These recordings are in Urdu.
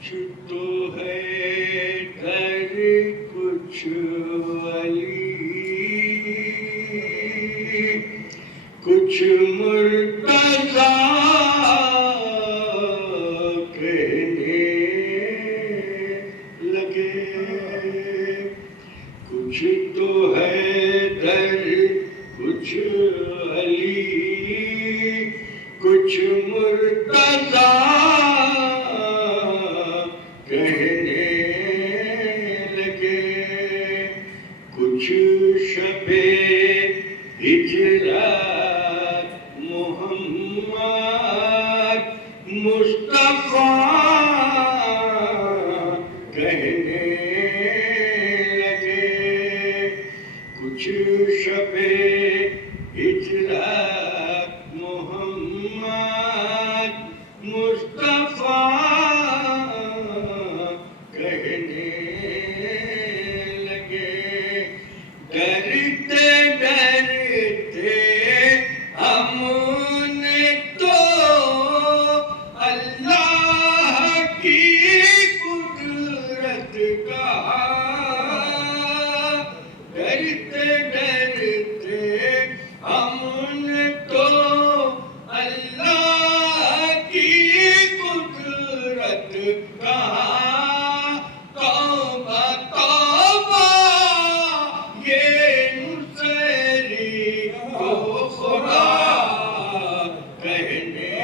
کچھ تو ہے در کچھ ولی، کچھ مرتضیٰ کہنے لگے، کچھ تو ہے در کچھ علی، کچھ مرتضیٰ کہنے لگے، کچھ شب ہجرت محمد مصطفیٰ کہنے لگے، کچھ شب ہجرت محمد مصطفیٰ کہنے لگے، ڈرتے ڈرتے ہم نے تو اللہ کی قدرت کہا، ڈرتے ڈرتے ہم نے تو اللہ کی قدرت کہا، توبہ توبہ یہ نصیری کو خدا کہنے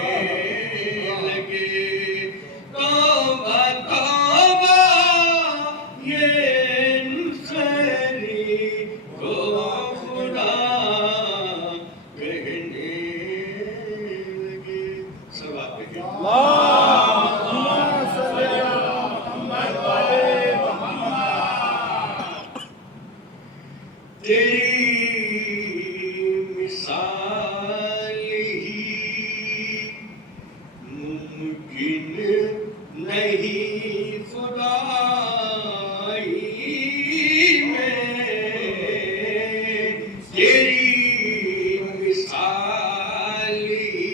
لگے، توبہ توبہ یہ نصیری کو خدا کہنے لگے۔ سب آپ کہتے ہیں تیری مثال ہی ممکن نہیں خدائی میں، تیری مثال ہی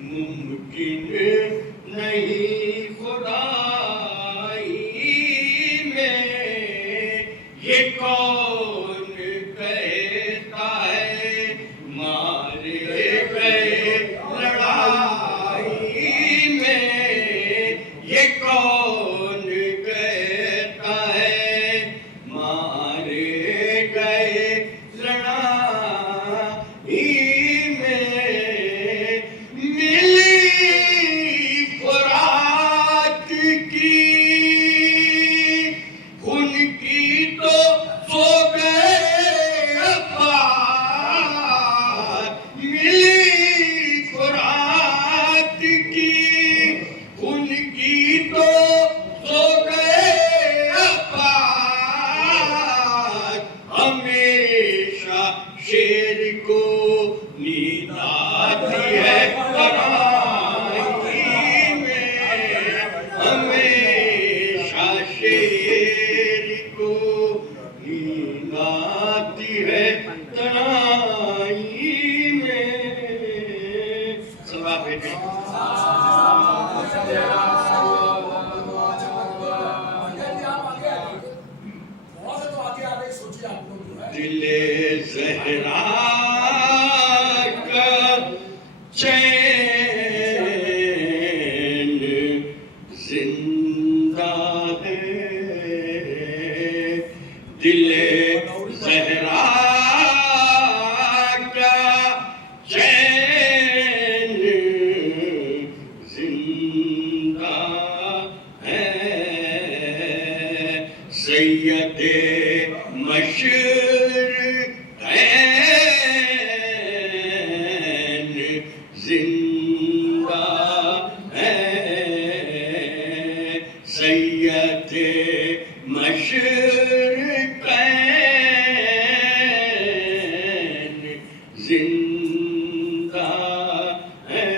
ممکن نہیں خدائی میں، یہ کون کہتا ہے مارے گئے لڑائی میں، یہ کون کہتا ہے مارے گئے لڑائی میں، ملی فرات کی ان کی تو سو گئے افراد، ملی فرات کی ان کی تو سو گئے افراد، ہمیشہ شیر کو نیند آتی ہے تنہائی میں، ہمیشہ شیر کو نیند آتی ہے تنہائی میں۔ سب آپ کہتے ہیں دل زہرا کا چین زندہ ہے، دل زہرا کا چین زندہ ہے، سید مشرقین زندہ ہے، سید مشرقین زندہ ہے،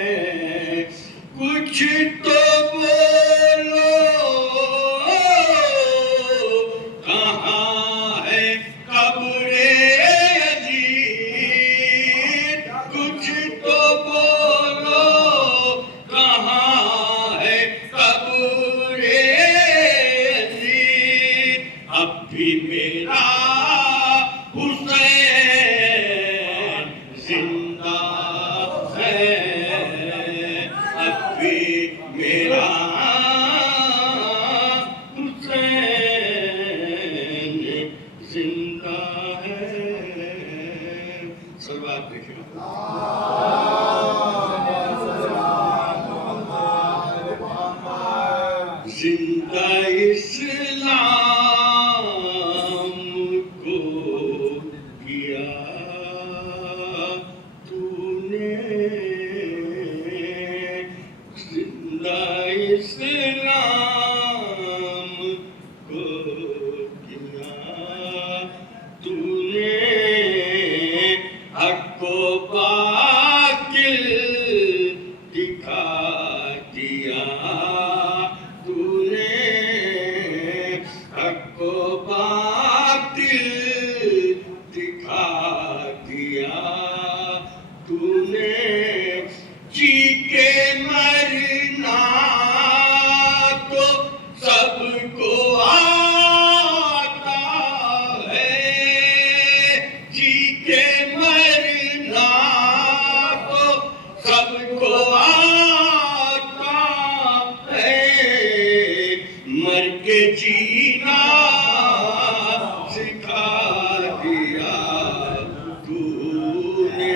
کچھ تو بولو کہاں ہے قبر یزید، کچھ تو بولو کہاں ہے قبر سلوات دیکھیں زندہ اسلام کو کیا تو نے زندہ اسلام کو کیا تو نے حق کو باطل دکھا دیا تو نے حق کو باطل دکھا دیا تو نے جی کے مرنا تو سب کو آتا ہے جی کے مرنا تو سب کو آتا ہے مر کے جینا سکھا دیا تو نے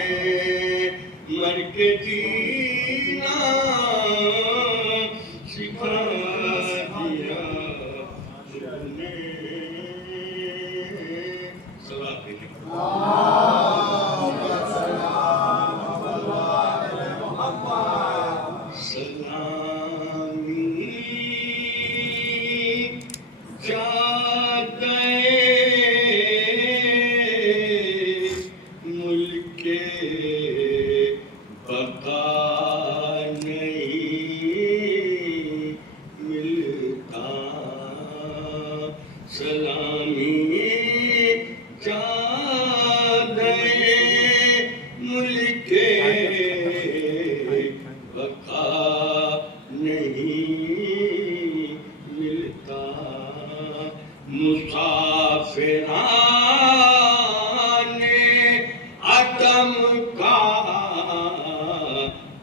مر کے جینا سکھا دیا تو نے صلوات دیکھیں سلامی جاتے ملک بقا نہیں ملتا سلامی جاتے ملک بقا نہیں ملتا مسافران عدم کا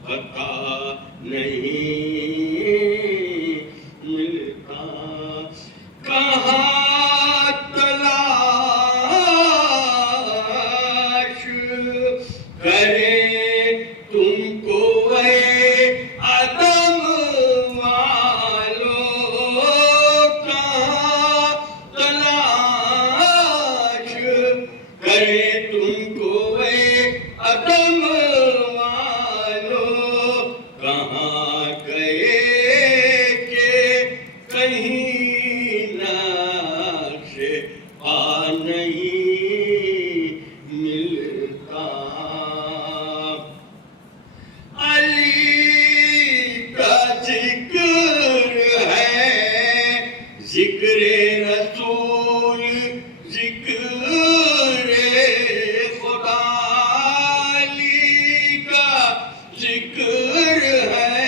پتہ نہیں ملتا کہاں تلاش کرے تم کو اے عدم والو کہاں تلاش کرے تم کو اے عدم والو کہاں گئے کہ کہیں نقش پا نہیں ملتا علی کا ذکر ہے ذکر رسول ذکر خدا علی کا ذکر ہے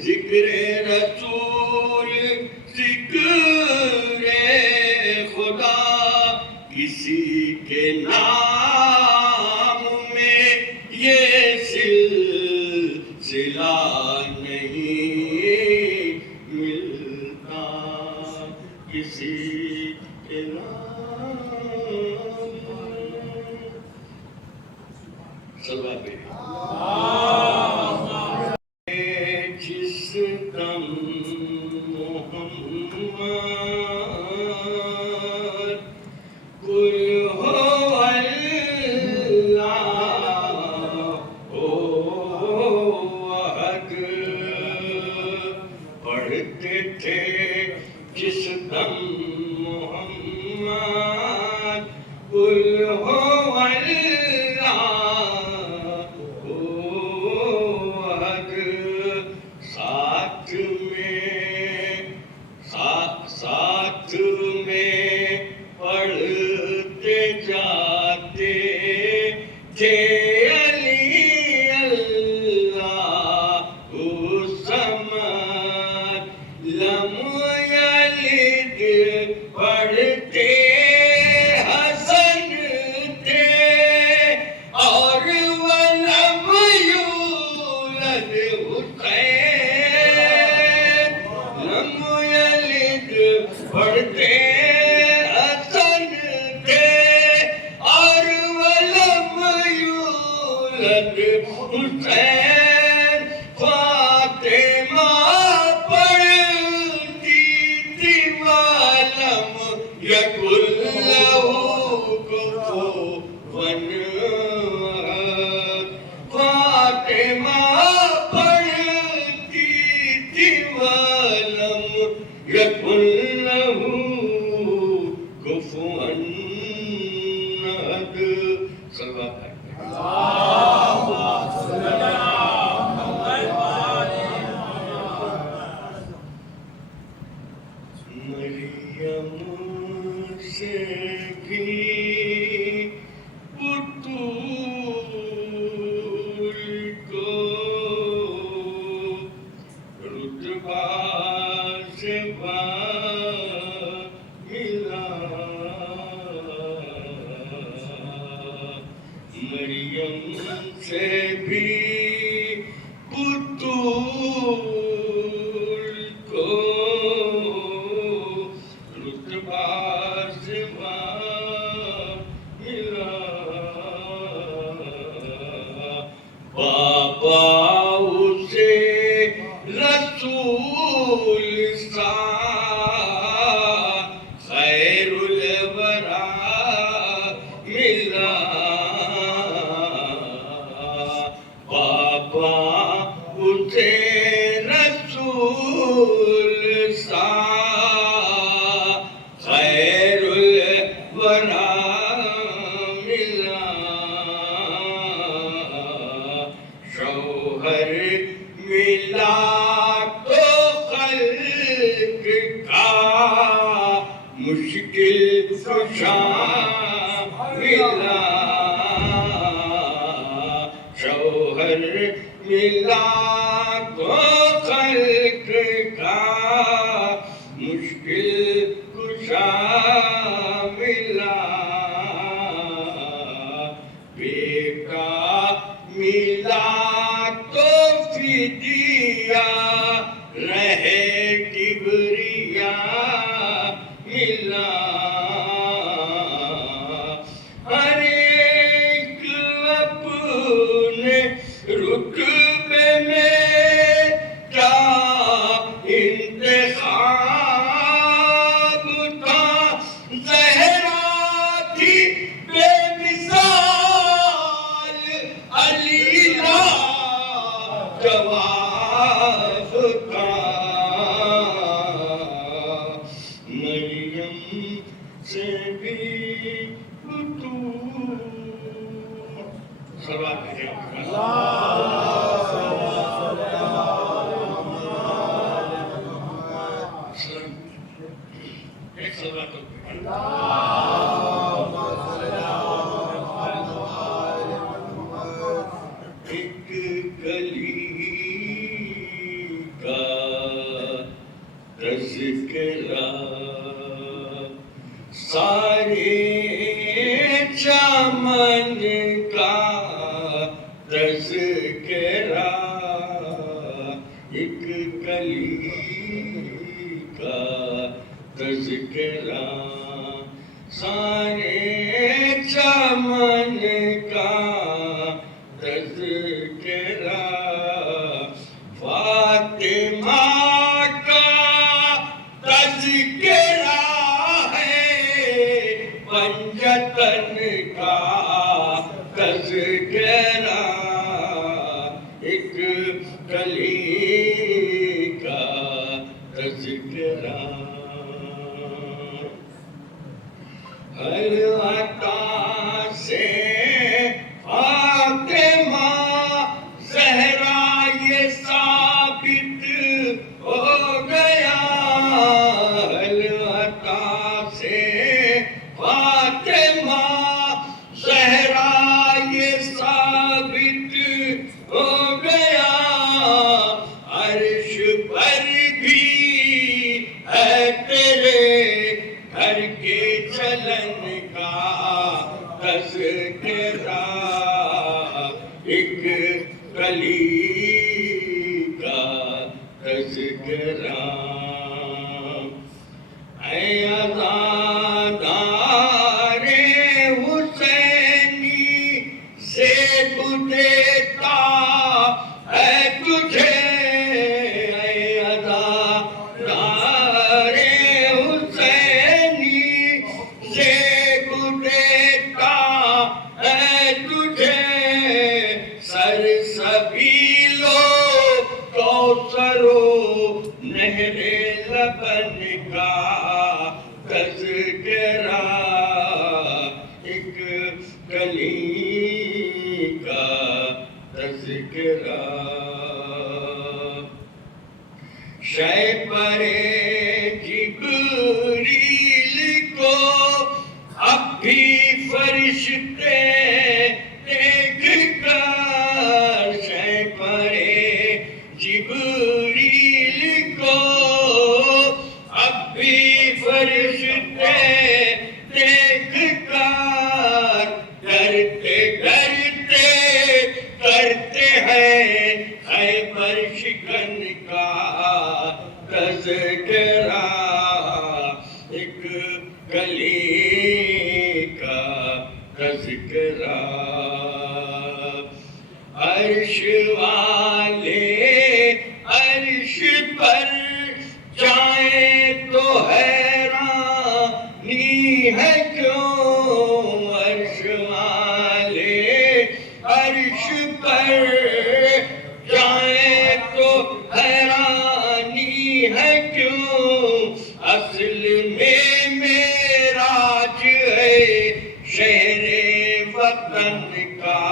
ذکر رسول ذکر خدا کسی کے نام میں یہ سلسلہ نہیں ملتا کسی کے نام صلوات پہ جس دم محمد قل هو اللہ احد پڑھتے تھے جس دم محمد قل هو اللہ دولت حسین فاطمہ پڑھتی تھی والم یکن لہو کفوًا احد فاطمہ پڑھتی تھی والم یکن لہو کفوًا احد صلوات مریم سے بھی بطول کو رتبہ سے ملا مریم سے بھی بطول کو رتبہ سے ملا بابا اسے رسول سا خیر الورا ملا بابا اسے رسول سا خیر الورا ملا شوہر ملا تو خلق کا مشکل کشا ملا شوہر ملا تو خلق کا مشکل کشا ملا بیٹا ملا تو فدیہ رہے کبریا ملا ہر ایک اپنے رتبے میں کیا انتخاب تھا زہرا تھی بے مثال علی لا جواب تھا مریم سے بھی بطول صلوات ہے ایک صلوات ایک گلی کا تذکرہ سارے چمن کا تذکرہ ایک گلی کا تذکرہ سارے چمن کا تذکرہ فاطمہ کا تذکرہ ہے پنجتن کا تذکرہ ایک گلی کا تذکرہ ہر عطا سے فاطمہ زہرا یہ ثابت ہو گیا ہر عطا سے فاطمہ زہرا یہ ثابت ہو گیا عرش پر بھی ہے تیرے گھر کے چلن کا تذکرہ ایک گلی کا تذکرہ اے عزادار حسینی سے دیتا ہے تجھے اے عزادار حسینی، زیب دیتا ہے تجھے سرسبیلو کوثر و نہر لبن کا تذکرہ، ایک کلی کا تذکرہ۔ شہ پر جبریل کو اب بھی فرشتے دیکھ کر، شہ پر جبریل کو اب بھی فرشتے دیکھ کر، ڈرتے ڈرتے کرتے ہیں خیبر شکن کا تذکرہ، ایک گلی کا تذکرہ۔ عرش والے عرش پر جائیں تو حیرانی ہے کیوں، عرش والے عرش پر جائیں تو حیرانی ہے کیوں، اصل میں معراج ہے شہر وطن کا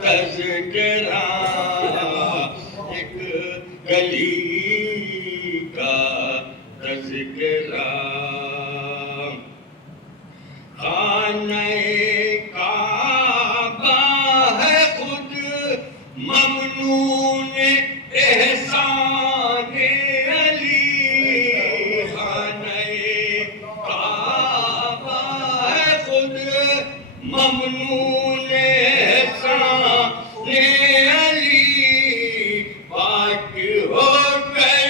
تذکرہ، ایک گلی کا تذکرہ۔ خانہ کعبہ ہے خود ممنون احسان علی، خانہ کعبہ ہے خود ممنون احسان علی، پاک ہو کر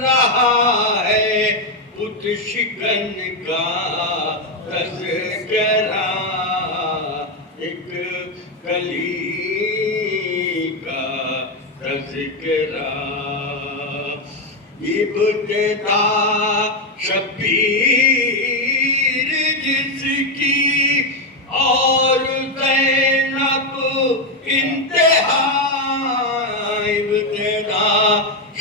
رہا ہے بت شکن کا تذکرہ، ایک گلی کا تذکرہ۔ ابتدا شبیر جس کی اور زینب انتہا، ابتدا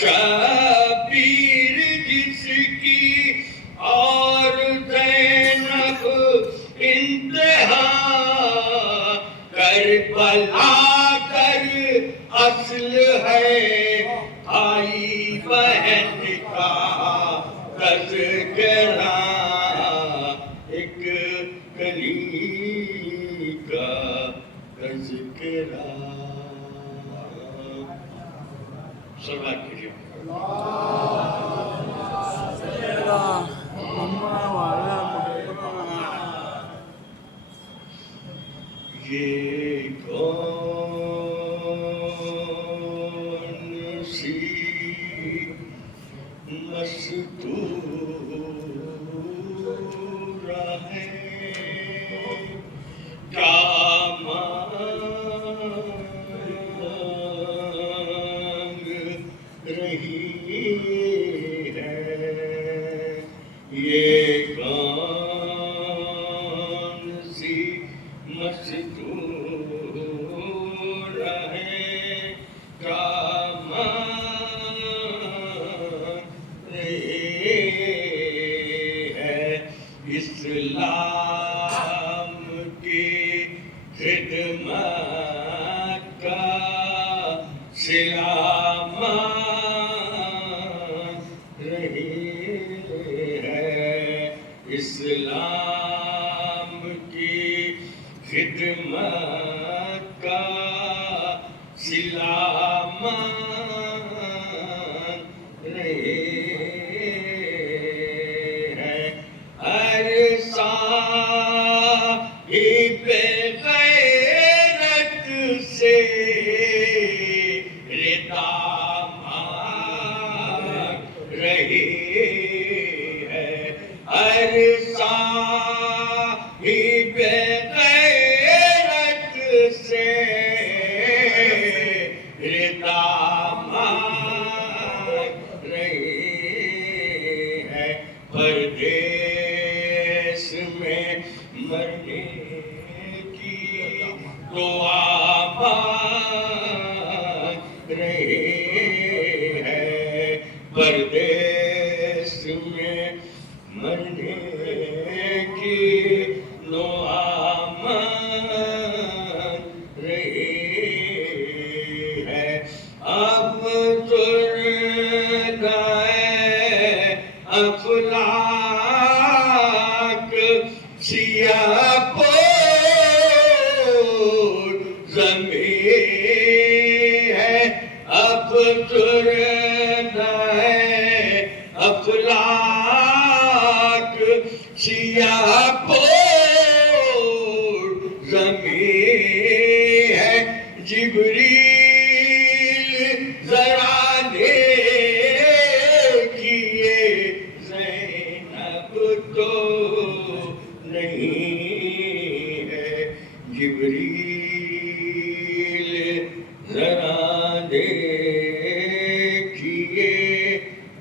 شبیر جس کی اور زینب انتہا، کربلا در اصل ہے بھائی بہن کا تذکرہ، ایک گلی کا تذکرہ۔ صلوات کیجیے۔ یہ کون سی مستورہ ہے، کیا مانگ رہی ہے، یہ کون سی مستورہ ہے، کیا مانگ رہی ہے، اسلام کی خدمت کا صلہ مانگ رہی ہے، اسلام کی خدمت کا صلہ مانگ رہی ہے، ہر صاحب غیرت سے ردا مانگ رہی ہے، ہر صاحب غیرت سے تو آباد رہے ہیں پردیس میں مرنے کی لو آمد رہے ہیں اب ترگائے افلاک سیاہ پور زمین ہے اب ترگائے افلاک سیاہ پور زمین ہے جبریل ذرا دیکھیے زینب تو نہیں ہے جبریل ذرا دیکھیے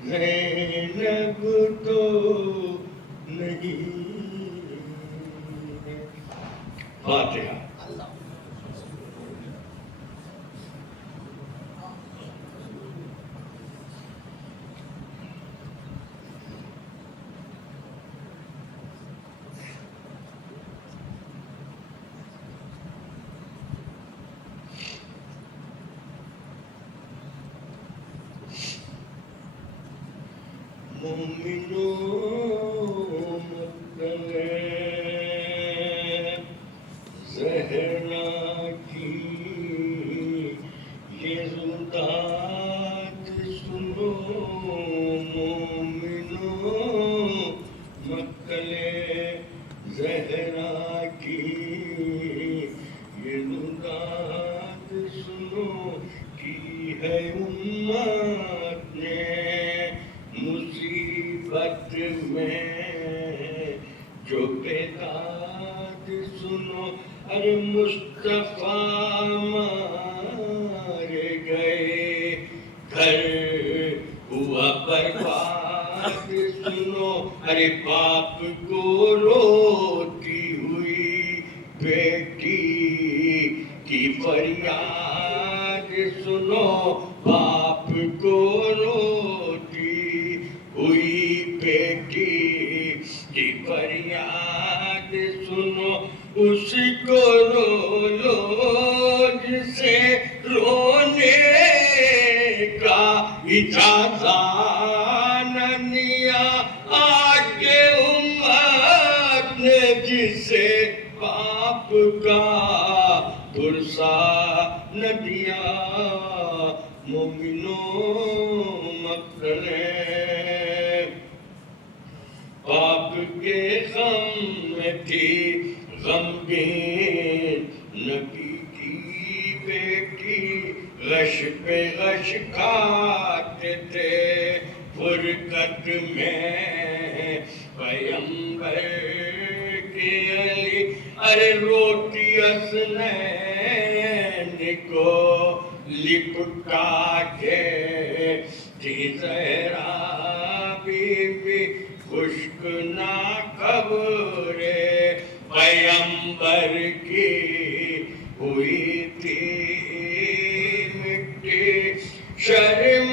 زینب تو نہیں ہے فاتحہ مومنوں مطلع زہرا کی یہ زدات سنو مومنوں مطلع زہرا کی یہ زدات سنو کی ہے امت نے مصیبت میں جو بیداد سنو ارے مصطفیٰ مارے گئے گھر ہوا برباد سنو ارے باپ کو روتی ہوئی بیٹی کی فریاد سنو باپ کو روتی ہوئی بیٹی کی فریاد سنو اس کو رو لو جسے رونے کا اجازت نہ دیا آگے امت نے جسے باپ کا پرسا نہ دیا مومنوں مطلع باپ کے غم میں تھی غمگین نبی کی بیٹی غش پہ غش کھاتے تھے فرقت میں پیمبر کے علی ارے روٹی حسنین کو لپٹا کے تھی زہرا بی بی خشک نہ قبر پیمبر کی ہوئی تھی مٹی شرم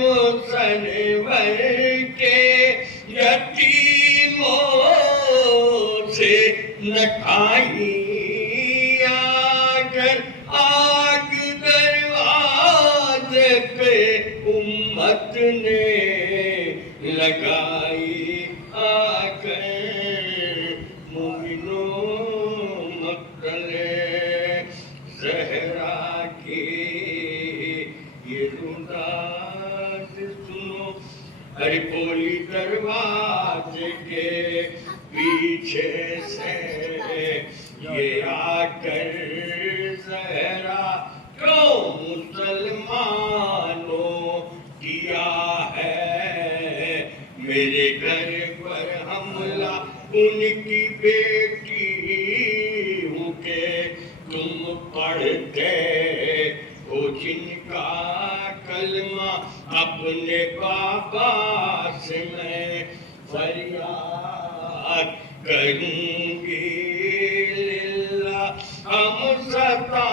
سنور کے یتیموں سے نہ کھائی آگر آگ دروازے پہ امت نے لگائی آ کر مومنوں مطلع زہرا کی یہ رودات سنو ارے بولی دروازے کے پیچھے سے یہ آ کر زہرا کیوں مسلمانوں کیا ہے میرے گھر پر حملہ ان کی بیٹی ہوں کہ تم پڑھتے ہو جن کا کلمہ اپنے بابا سے میں فریاد کروں گی للہ ہم ستا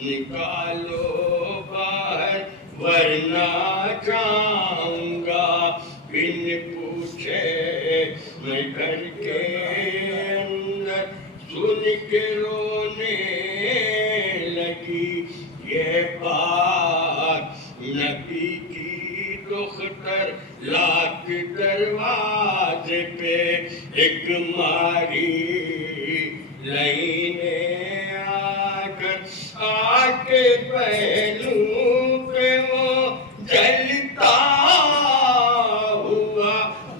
نکالو باہر ورنہ جاؤں گا بن پوچھے میں گھر کے اندر سن کے رونے لگی یہ بات نبی کی دختر لاکھ دروازے پہ ایک ماری لینے آ کے پہلو پہ وہ جلتا ہوا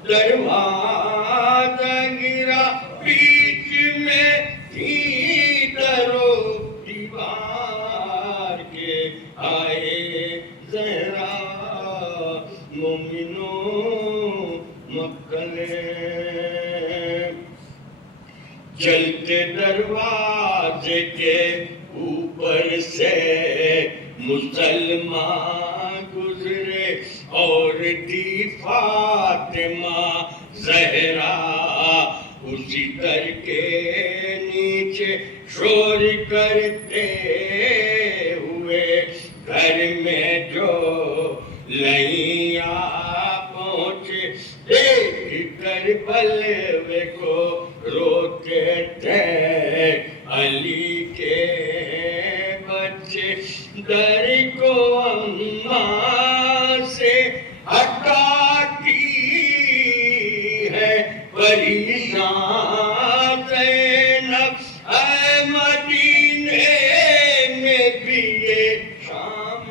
دروازہ گرا بیچ میں تھی در و دیوار کے آئے زہرا مومنوں مکلے چلتے دروازے کے اوپر سے مسلمان گزرے اور تھی فاطمہ زہرا اسی در کے نیچے شور کرتے ہوئے گھر میں جو لئیاں پہنچے دیکھ کر بلوے کو روتے تھے علی کے بچے در کو اماں سے ہٹاتی ہے پریشان زینب اے مدینے میں بھی یہ شام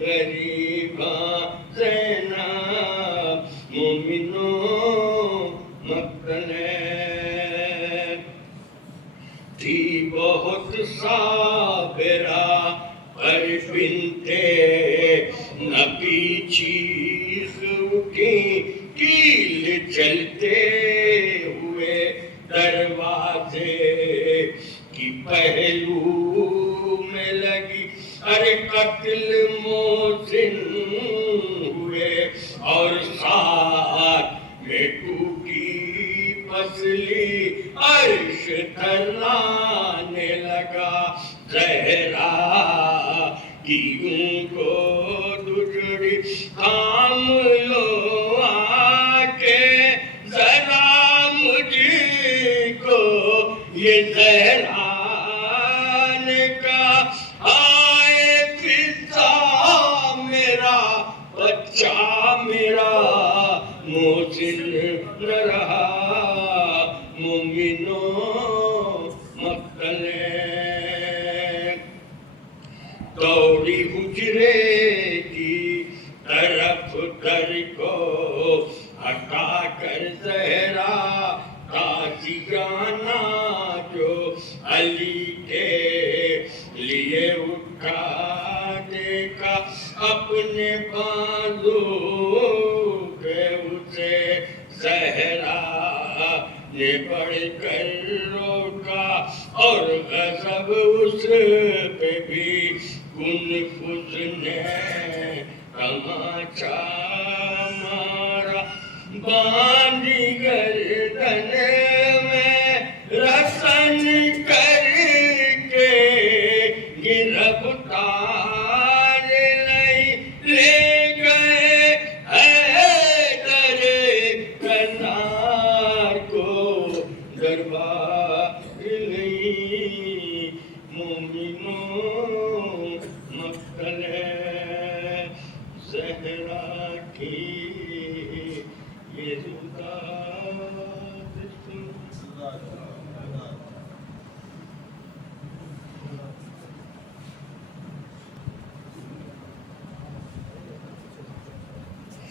غریباں زینب مومنوں مکنے تھی بہت صابرہ پر بنتے نبی چیخ اٹھی کیل چلتے ہوئے دروازے کی پہلو میں لگی ارے قتل موزن ہوئے اور ساتھ میں ٹوٹی پسلی عرش تھرانے لگا زہرا کی ان کو دجڑی تھام لو آ کے ذرا مجھ کو یہ زہرا نے کہا آئے فضا میرا بچہ میرا موزن نہ رہا مومنوں مقتلے دوڑی حجرے کی طرف در کو ہٹا کر زہرا تازیانہ جو علی کے لیے اٹھا دیکھا اپنے بازو پہ اسے زہرا نے بڑھ کر روکا اور غضب اس پہ بھی کنفذ نے تماچا مارا باندھی گردن میں رسن کر کے گرفتار لے گئے حیدر کرار کو دربار نہیں مومنوں مقتلے زہرا کی یہ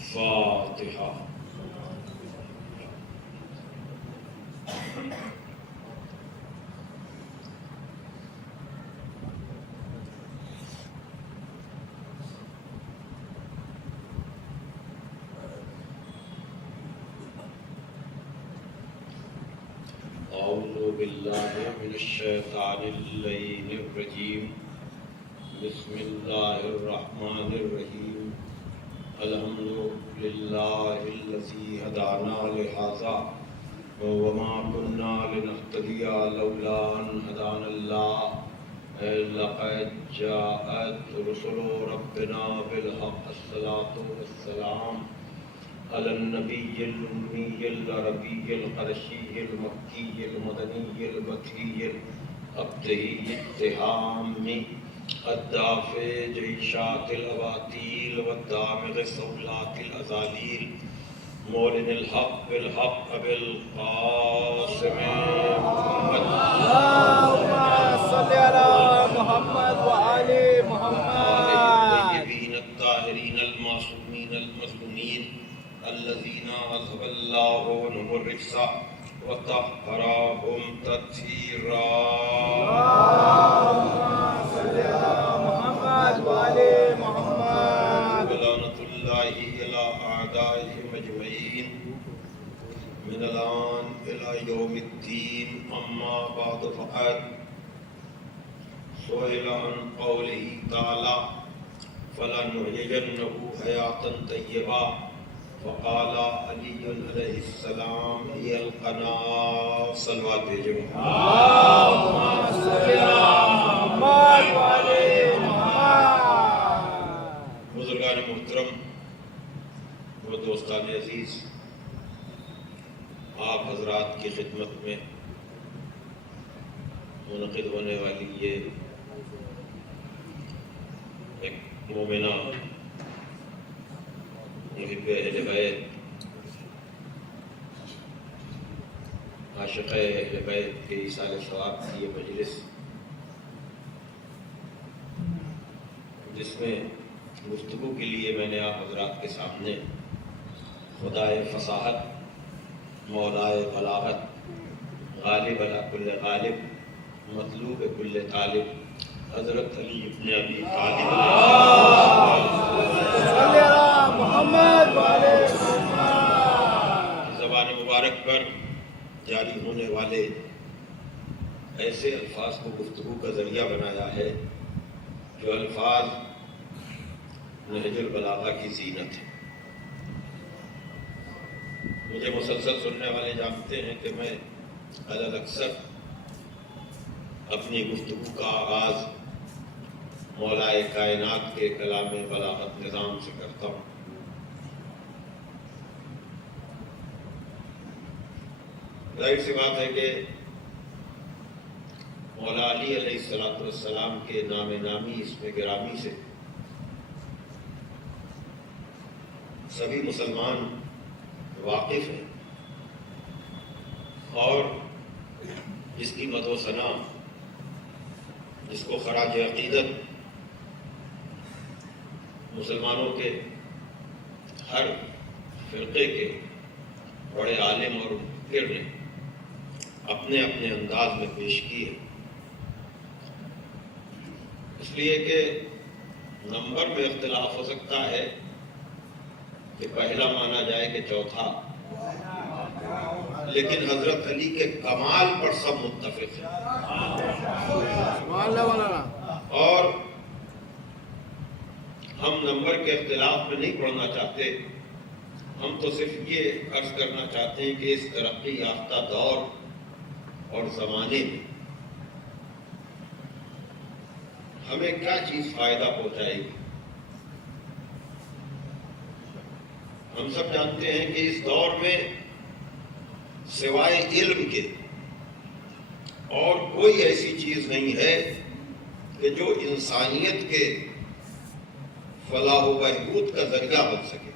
فاتحہ اعوذ باللہ من الشیطان اللعین الرجیم بسم اللہ الرحمن الرحیم الحمد للہ الذی ہدانا لہذا وما كنا لنهتدي لولا ان هدانا الله لقد جاءت رسل ربنا بالحق الصلاة والسلام على النبي الأمي العربي القرشي المكي المدني البكي الأبتهي التهامي الدافع جيشات الأباطيل والدامغ صولات الأزاليل مولن الحق بالحق بالقاسم محمد اللهم صل على محمد وآل محمد الطيبين الطاهرين المعصومين المظلومين الذين أذهب الله عنهم الرجس وطهرهم تطهيرا اللهم صل على محمد وآل محمد ولعنة الله على أعدائهم أجمعين من الآن إلى يوم الدين. أما بعد فقد سئل عن قوله تعالى فلنحيينه حياة طيبة فقال علي علیہ السلام هي القناة. صلوات بھیجو. اللهم صل على محمد وآل محمد. بزرگان محترم و دوستان عزیز، آپ حضرات کی خدمت میں منعقد ہونے والی یہ ایک مومنہ محب اہل بیت عاشق اہل بیت کے ایصال ثواب کی یہ مجلس، جس میں گفتگو کے لیے میں نے آپ حضرات کے سامنے خدائے فصاحت، مولائے بلاغت، غالب علی کل غالب، مطلوب کل طالب، حضرت علی ابن ابی طالب صل على محمد وآل محمد. زبان مبارک پر جاری ہونے والے ایسے الفاظ کو گفتگو کا ذریعہ بنایا ہے جو الفاظ نہج البلاغہ کی زینت ہے. مجھے مسلسل سننے والے جانتے ہیں کہ میں عدد اکثر اپنی گفتگو کا آغاز مولائے کائنات کے کلام بلاغت نظام سے کرتا ہوں. ظاہر سی بات ہے کہ مولا علی علیہ السلام کے نام نامی اسم گرامی سے سبھی مسلمان واقف ہیں اور جس کی مدح و ثنا، جس کو خراج عقیدت مسلمانوں کے ہر فرقے کے بڑے عالم اور مفکر نے اپنے اپنے انداز میں پیش کی ہے. اس لیے کہ نمبر میں اختلاف ہو سکتا ہے کہ پہلا مانا جائے کہ چوتھا، لیکن حضرت علی کے کمال پر سب متفق ہیں. اور ہم نمبر کے اختلاف میں نہیں پڑھنا چاہتے، ہم تو صرف یہ عرض کرنا چاہتے ہیں کہ اس ترقی یافتہ دور اور زمانے میں ہمیں کیا چیز فائدہ پہنچائے گی. ہم سب جانتے ہیں کہ اس دور میں سوائے علم کے اور کوئی ایسی چیز نہیں ہے کہ جو انسانیت کے فلاح و بہبود کا ذریعہ بن سکے.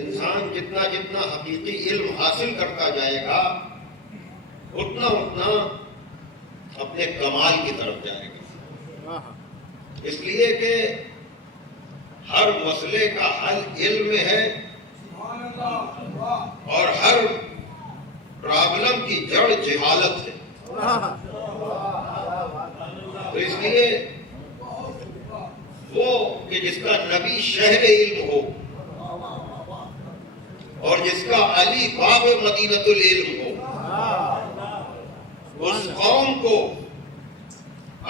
انسان جتنا جتنا حقیقی علم حاصل کرتا جائے گا اتنا اتنا اپنے کمال کی طرف جائے گا. اس لیے کہ ہر مسئلے کا حل علم میں ہے اور ہر پرابلم کی جڑ جہالت ہے. تو اس لیے وہ کہ جس کا نبی شہر علم ہو اور جس کا علی باب مدینۃ العلم ہو، اس قوم کو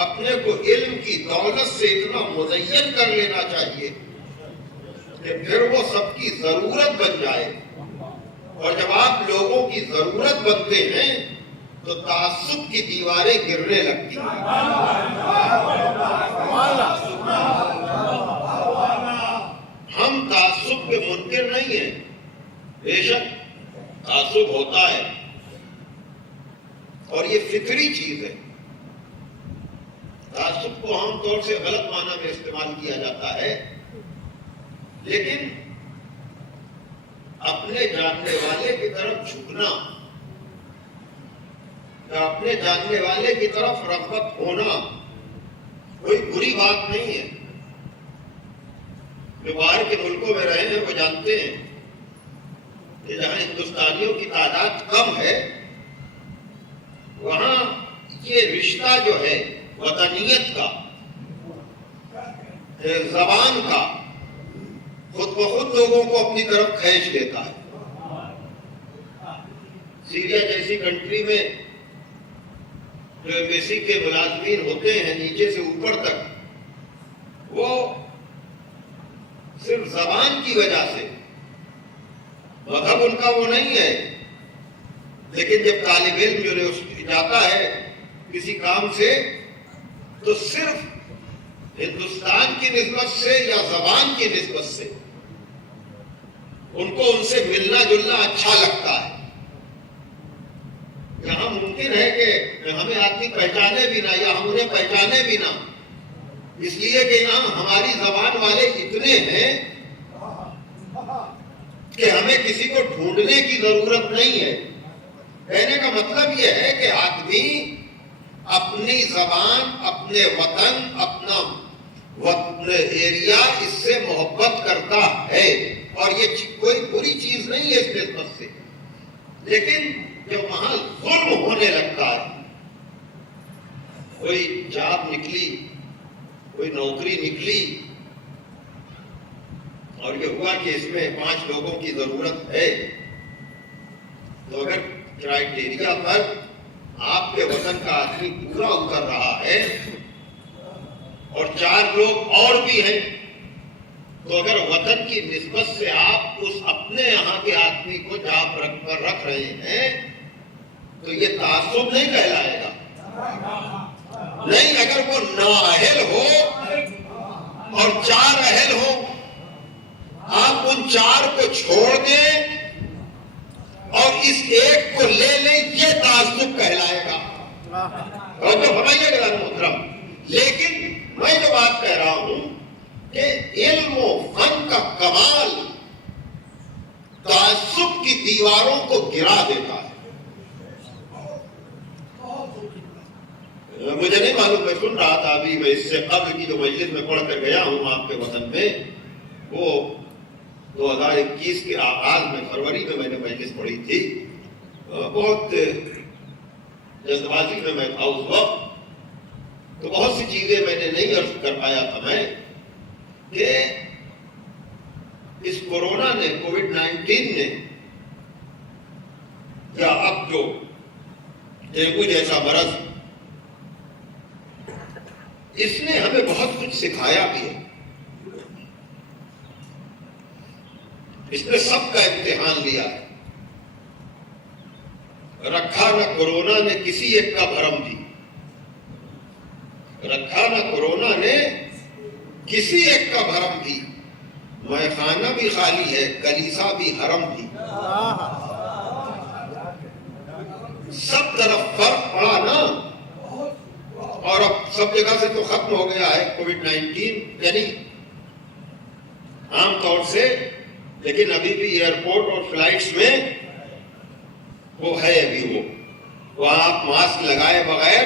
اپنے کو علم کی دولت سے اتنا مزین کر لینا چاہیے کہ پھر وہ سب کی ضرورت بن جائے. اور جب آپ لوگوں کی ضرورت بنتے ہیں تو تعصب کی دیواریں گرنے لگتی ہیں۔ ہم تعصب کے منکر نہیں ہیں، بے شک تعصب ہوتا ہے اور یہ فطری چیز ہے۔ تعصب کو عام طور سے غلط معنی میں استعمال کیا جاتا ہے، لیکن اپنے جاننے والے کی طرف جھکنا یا اپنے جاننے والے کی طرف رغبت ہونا کوئی بری بات نہیں ہے۔ جو باہر کے ملکوں میں رہے ہیں وہ جانتے ہیں کہ جہاں ہندوستانیوں کی تعداد کم ہے وہاں یہ رشتہ جو ہے وطنیت کا، زبان کا، خود بخود لوگوں کو اپنی طرف کھینچ لیتا ہے۔ سیریا جیسی کنٹری میں جو ایمبیسی کے ملازمین ہوتے ہیں نیچے سے اوپر تک، وہ صرف زبان کی وجہ سے، مذہب ان کا وہ نہیں ہے، لیکن جب طالب علم جو جاتا ہے کسی کام سے تو صرف ہندوستان کی نسبت سے یا زبان کی نسبت سے ان کو ان سے ملنا جلنا اچھا لگتا ہے۔ یہاں ممکن ہے کہ ہمیں آدمی پہچانے بھی نہ یا ہم انہیں پہچانے بھی نہ، اس لیے کہ یہاں ہماری زبان والے اتنے ہیں کہ ہمیں کسی کو ڈھونڈنے کی ضرورت نہیں ہے۔ کہنے کا مطلب یہ ہے کہ آدمی اپنی زبان، اپنے وطن، اپنا ایریا، اس سے محبت کرتا ہے اور یہ کوئی بری چیز نہیں ہے اس نسبت سے، لیکن جب وہاں ظلم ہونے لگتا ہے، کوئی جاب نکلی، کوئی نوکری نکلی اور یہ ہوا کہ اس میں 5 لوگوں کی ضرورت ہے، تو اگر کرائٹیریا پر آپ کے وطن کا آدمی پورا اتر رہا ہے اور 4 لوگ اور بھی ہیں، تو اگر وطن کی نسبت سے آپ اس اپنے یہاں کے آدمی کو جاب رکھ رہے ہیں تو یہ تعصب نہیں کہلائے گا۔ نہیں، اگر وہ نااہل ہو اور 4 اہل ہو، آپ ان 4 کو چھوڑ دیں اور اس ایک کو لے لیں، یہ تعصب کہلائے گا۔ اور تو فرمائیے گا محترم، لیکن میں جو بات کہہ رہا ہوں کہ علم و فن کا کمال تعصب کی دیواروں کو گرا دیتا ہے۔ مجھے نہیں معلوم، میں سن رہا تھا ابھی، میں اس سے قبل کی جو مجلس میں پڑھ کر گیا ہوں آپ کے وطن میں، وہ 2021 کے آغاز میں، فروری میں میں نے مجلس پڑھی تھی۔ بہت جلد بازی میں تھا اس وقت، تو بہت سی چیزیں میں نے نہیں عرض کر پایا تھا میں کہ اس کورونا نے، کووڈ-19 نے، یا اب جو ڈینگو جیسا مرض، اس نے ہمیں بہت کچھ سکھایا بھی ہے۔ اس نے سب کا امتحان لیا ہے۔ رکھا نہ کورونا نے کسی ایک کا بھرم بھی، رکھا نہ کورونا نے کسی ایک کا بھرم بھی، مے خانہ بھی خالی ہے، کلیسا بھی حرم بھی، سب طرف فرق پڑا نا۔ اور اب سب جگہ سے تو ختم ہو گیا ہے کووڈ-19، یعنی عام طور سے، لیکن ابھی بھی ایئرپورٹ اور فلائٹس میں وہ ہے، ابھی وہاں آپ ماسک لگائے بغیر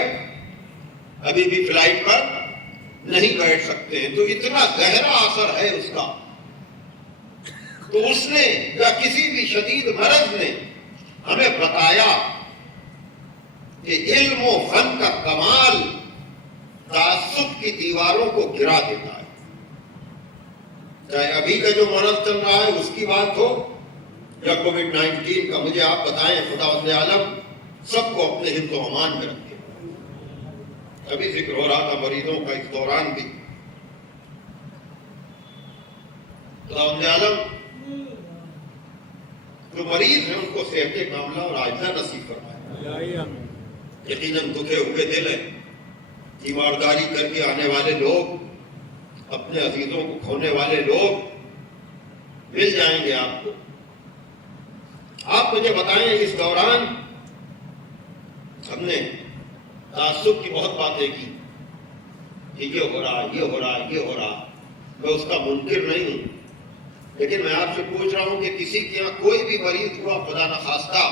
ابھی بھی فلائٹ پر نہیں بیٹھ سکتے ہیں۔ تو اتنا گہرا اثر ہے اس کا۔ تو اس نے یا کسی بھی شدید مرض نے ہمیں بتایا کہ علم و فن کا کمال تعصب کی دیواروں کو گرا دیتا ہے۔ چاہے ابھی کا جو مرض چل رہا ہے اس کی بات ہو یا کووڈ-19 کا، مجھے آپ بتائیں، خداوند عالم سب کو اپنے حفظ و امان میں رکھے۔ ابھی ذکر ہو رہا تھا مریضوں کا اس دوران بھی، خداوند عالم جو مریض ہیں ان کو صحت کاملہ اور عاجلہ نصیب فرمائے۔ یقیناً دکھے ہوئے دل ہیں، تیمارداری کر کے آنے والے لوگ، اپنے عزیزوں کو کھونے والے لوگ مل جائیں گے آپ کو۔ آپ مجھے بتائیں، اس دوران ہم نے تعصب کی بہت باتیں کی کہ یہ ہو رہا، یہ ہو رہا، یہ ہو رہا، میں اس کا منکر نہیں ہوں، لیکن میں آپ سے پوچھ رہا ہوں کہ کسی کے یہاں کوئی بھی مریض ہوا خدا نخواستہ،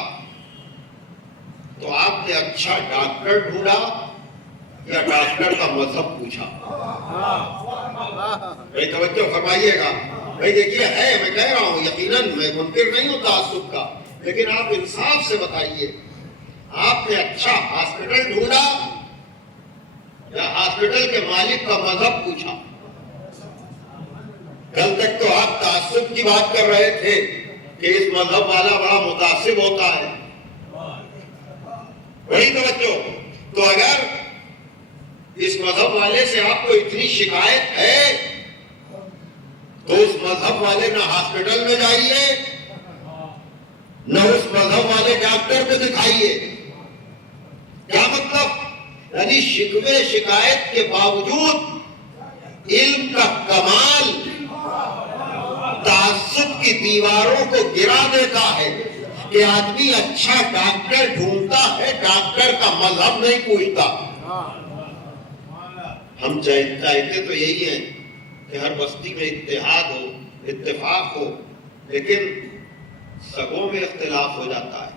تو آپ نے اچھا ڈاکٹر ڈھونڈا یا ڈاکٹر کا مذہب پوچھا؟ بھائی توجہ فرمائیے گا، بھائی دیکھیے ہے، میں کہہ رہا ہوں یقیناً میں منکر نہیں ہوں تعصب کا، لیکن آپ انصاف سے بتائیے، آپ نے اچھا ہاسپٹل ڈھونڈا یا ہاسپٹل کے مالک کا مذہب پوچھا؟ کل تک تو آپ تعصب کی بات کر رہے تھے کہ اس مذہب والا بڑا متعصب ہوتا ہے، وہی توجہ۔ تو اگر اس مذہب والے سے آپ کو اتنی شکایت ہے تو اس مذہب والے نہ ہاسپٹل میں جائیے، نہ اس مذہب والے ڈاکٹر کو دکھائیے۔ کیا مطلب؟ یعنی شکوے شکایت کے باوجود علم کا کمال تعصب کی دیواروں کو گرا دیتا ہے کہ آدمی اچھا ڈاکٹر ڈھونڈتا ہے، ڈاکٹر کا مذہب نہیں پوچھتا۔ ہم چاہتے تو یہی ہیں کہ ہر بستی میں اتحاد ہو، اتفاق ہو، لیکن سگوں میں اختلاف ہو جاتا ہے،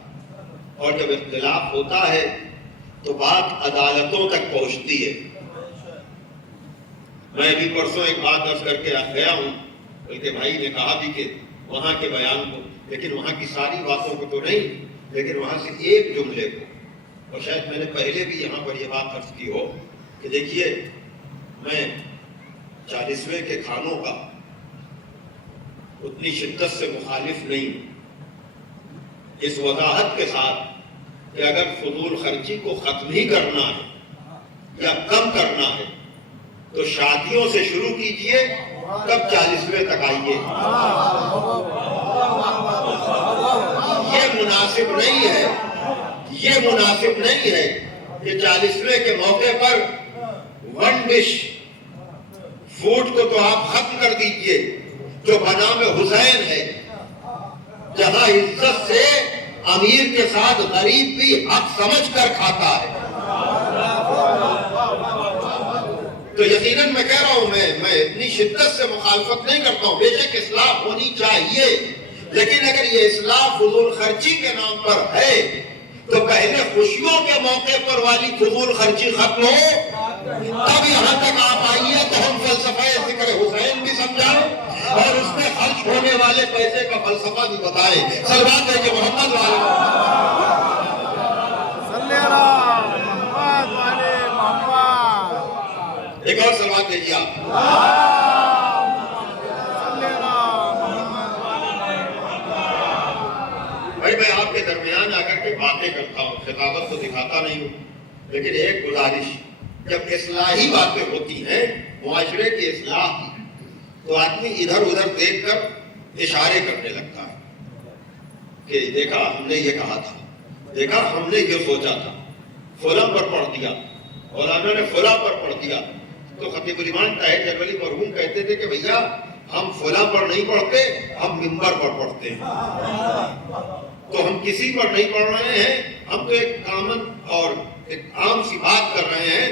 اور جب اختلاف ہوتا ہے تو بات عدالتوں تک پہنچتی ہے۔ میں بھی پرسوں ایک بات عرض کر کے گیا ہوں، بلکہ بھائی نے کہا بھی کہ وہاں کے بیان کو، لیکن وہاں کی ساری باتوں کو تو نہیں، لیکن وہاں سے ایک جملے کو، اور شاید میں نے پہلے بھی یہاں پر یہ بات عرض کی ہو کہ دیکھیے میں 40ویں کے کھانوں کا اتنی شدت سے مخالف نہیں ہوں، اس وضاحت کے ساتھ کہ اگر فضول خرچی کو ختم ہی کرنا ہے یا کم کرنا ہے تو شادیوں سے شروع کیجئے، تب 40ویں تک آئیے۔ یہ مناسب نہیں ہے، یہ مناسب نہیں ہے کہ 40ویں کے موقع پر ون ڈش فوڈ کو تو آپ ختم کر دیجئے جو بنام حسین ہے، جہاں عزت سے امیر کے ساتھ غریب بھی حق سمجھ کر کھاتا ہے۔ تو یقیناً میں کہہ رہا ہوں، میں اتنی شدت سے مخالفت نہیں کرتا ہوں، بے شک اصلاح ہونی چاہیے، لیکن اگر یہ اصلاح فضول خرچی کے نام پر ہے تو پہلے خوشیوں کے موقع پر والی فضول خرچی ختم ہو، تب یہاں تک آپ آئیے تو ہم فلسفہ ذکر حسین بھی سمجھائیں اور اس میں خرچ ہونے والے پیسے کا فلسفہ بھی بتائیں۔ صلوات ہے کہ محمد والے ایک اور صلوات دیجیے آپ۔ بھائی میں آپ کے درمیان آ کر کے باتیں کرتا ہوں، خطابت کو دکھاتا نہیں ہوں، لیکن ایک گزارش، جب اصلاحی باتیں ہوتی ہیں معاشرے کی اصلاح کی، تو آدمی ادھر ادھر دیکھ کر اشارے کرنے لگتا ہے کہ دیکھا ہم نے یہ کہا تھا، دیکھا ہم نے یہ سوچا تھا، فلاں پر پڑھ دیا، مولانا نے فلاں پر پڑھ دیا۔ تو خطیب الامام طاہر جلالی مرحوم کہتے تھے کہ بھیا ہم فلاں پر نہیں پڑھتے، ہم منبر پر پڑھتے ہیں۔ تو ہم کسی پر نہیں پڑھ رہے ہیں، ہم تو ایک کامن اور ایک عام سی بات کر رہے ہیں،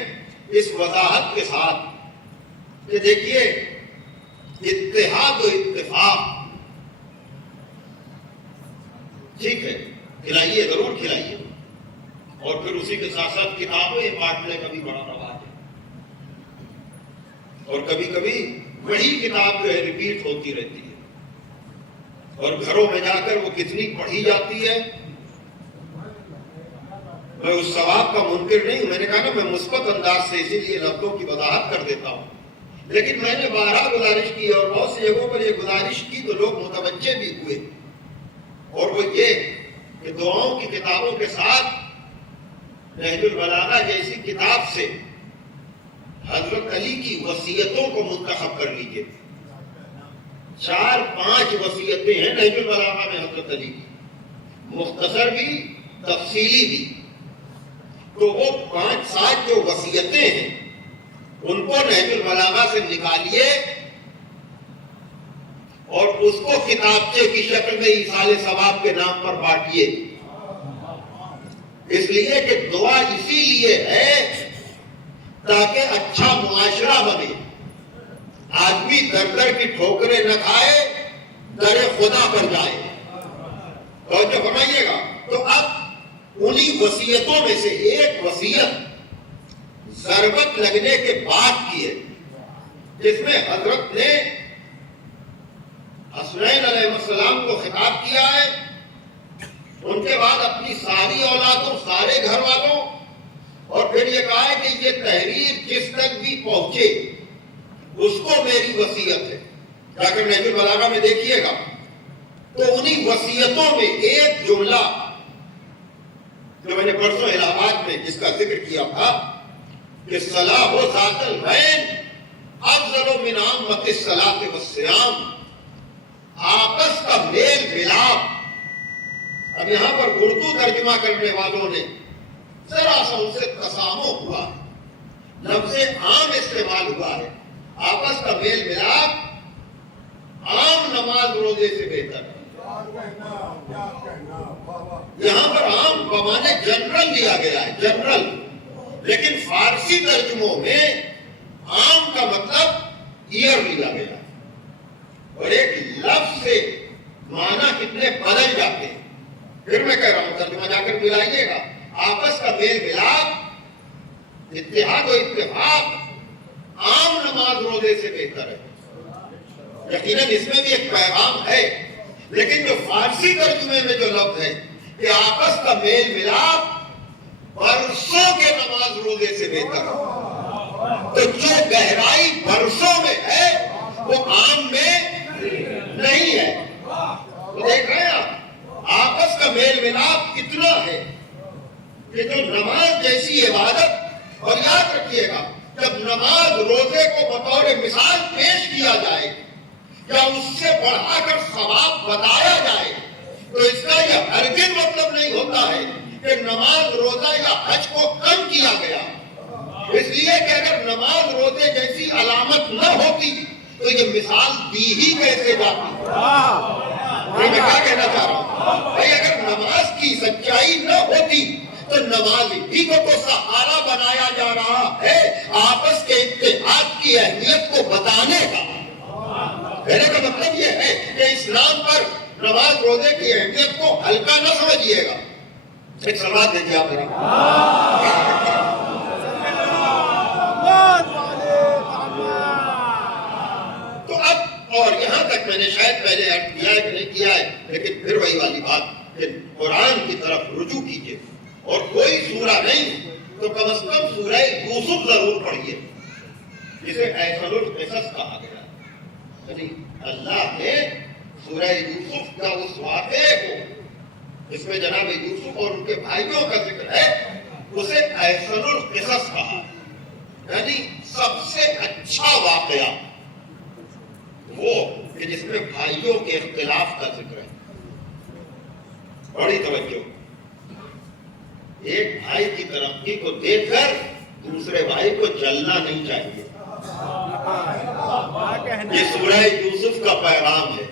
اس وضاحت کے ساتھ کہ دیکھیے اتحاد و اتفاق ٹھیک ہے، کھلائیے، ضرور کھلائیے، اور پھر اسی کے ساتھ ساتھ کتابیں بانٹنے کا بھی بڑا رواج ہے، اور کبھی کبھی وہی کتاب جو ہے ریپیٹ ہوتی رہتی ہے، اور گھروں میں جا کر وہ کتنی پڑھی جاتی ہے۔ میں اس ثواب کا منکر نہیں ہوں، میں نے کہا نا میں مثبت انداز سے اسی لیے لفظوں کی وضاحت کر دیتا ہوں، لیکن میں نے بارہا گزارش کی اور بہت سی جگہوں پر یہ گزارش کی تو لوگ متوجہ بھی ہوئے، اور وہ یہ کہ دعاؤں کی کتابوں کے ساتھ نہج البلاغہ جیسی کتاب سے حضرت علی کی وصیتوں کو منتخب کر لیجئے۔ 4-5 وصیتیں ہیں نہج البلاغہ میں حضرت علی کی، مختصر بھی تفصیلی بھی۔ تو وہ 5-7 جو وصیتیں ہیں ان کو نہج البلاغہ سے نکالیے اور اس کو کتابچے کی شکل میں ایصال ثواب کے نام پر بانٹیے. اس لیے کہ دعا اسی لیے ہے تاکہ اچھا معاشرہ بنے، آدمی در در کی ٹھوکریں نہ کھائے، در خدا پر جائے. اور جو فرمائیے گا تو اب انہی وصیتوں میں سے ایک وصیت ضربت لگنے کے بعد کی ہے، جس میں حضرت نے حسنین علیہ السلام کو خطاب کیا ہے. ان کے بعد اپنی ساری اولادوں، سارے گھر والوں، اور پھر یہ کہا ہے کہ یہ تحریر جس تک بھی پہنچے اس کو میری وصیت ہے. جا کر نہج البلاغہ میں دیکھیے گا تو انہی وصیتوں میں ایک جملہ جو میں نے پرسوں الہ آباد میں جس کا ذکر کیا تھا کہ صلاح و ذات البین افضل من عامۃ الصلاۃ والصیام، آپس کا میل ملاپ. اب یہاں پر اردو ترجمہ کرنے والوں نے ذرا سا ان سے تسامح ہوا، لفظ عام استعمال ہوا ہے. آپس کا میل ملاپ عام نماز روزے سے بہتر ہے. یہاں پر عام بمانے جنرل دیا گیا ہے، جنرل، لیکن فارسی ترجموں میں عام کا مطلب ایئر لیا گیا ہے. اور ایک لفظ سے معنی کتنے بدل جاتے ہیں. پھر میں کہہ رہا ہوں ترجمہ جا کر ملائیے گا. آپس کا میل ملاپ، اتحاد و اتفاق عام نماز روزے سے بہتر ہے. یقیناً اس میں بھی ایک پیغام ہے، لیکن جو فارسی ترجمے میں جو لفظ ہے کہ آپس کا میل ملاپ برسوں کے نماز روزے سے بہتر ہے، تو جو گہرائی برسوں میں ہے وہ عام میں نہیں ہے. تو دیکھ رہے ہیں آپ آپس کا میل ملاپ اتنا ہے کہ جو نماز جیسی عبادت، اور یاد رکھیے گا جب نماز روزے کو بطور مثال پیش کیا جائے یا اس سے بڑھا کر ثواب بتایا جائے تو اس کا یہ ہرگز مطلب نہیں ہوتا ہے کہ نماز روزہ یا حج کو کم کیا گیا. اس لیے کہ اگر نماز روزے جیسی علامت نہ ہوتی تو یہ مثال دی ہی کیسے جاتی. میں کیا کہنا چاہ رہا ہوں بھائی، اگر نماز کی سچائی نہ ہوتی تو نماز ہی کو تو سہارا بنایا جا رہا ہے آپس کے اتحاد کی اہمیت کو بتانے کا. کہنے کا مطلب یہ ہے کہ اسلام پر نماز روزے کی اہمیت کو ہلکا نہ سمجھیے گا. ایک سوال دیجیے آپ ذرا. تو اب اور یہاں تک میں نے شاید پہلے عرض کیا ہے کہ نہیں کیا ہے، لیکن پھر وہی والی بات کہ قرآن کی طرف رجوع کیجیے، اور کوئی سورہ نہیں تو کم از کم سورہ یوسف ضرور پڑھیے جسے احسن القصص کہا گیا. یعنی اللہ نے سورہ یوسف کا اس واقعے کو جس میں جناب یوسف اور ان کے بھائیوں کا ذکر ہے اسے احسن القصص کہا، یعنی سب سے اچھا واقعہ وہ کہ جس میں بھائیوں کے اختلاف کا ذکر ہے. بڑی توجہ، ایک بھائی کی ترقی کو دیکھ کر دوسرے بھائی کو جلنا نہیں چاہیے. یہ سورہ یوسف کا پیغام ہے.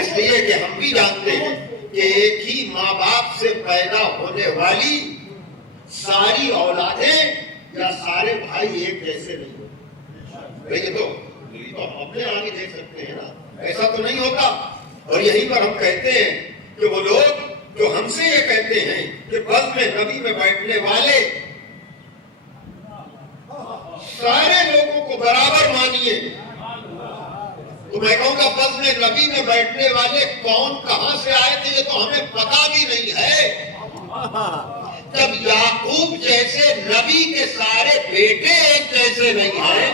اس لیے کہ ہم بھی جانتے ہیں کہ ایک ہی ماں باپ سے پیدا ہونے والی ساری اولادیں یا سارے بھائی ایک جیسے نہیں ہوتے. یہ تو ہم اپنے آگے دیکھ سکتے ہیں نا، ایسا تو نہیں ہوتا. اور یہیں پر ہم کہتے ہیں کہ وہ لوگ جو ہم سے یہ کہتے ہیں کہ بزم نبی میں بیٹھنے والے سارے لوگوں کو برابر مانیے، تو میں کہوں گا بزم نبی میں بیٹھنے والے کون کہاں سے آئے تھے یہ تو ہمیں پتا بھی نہیں ہے. جب یعقوب جیسے نبی کے سارے بیٹے ایک جیسے نہیں ہیں،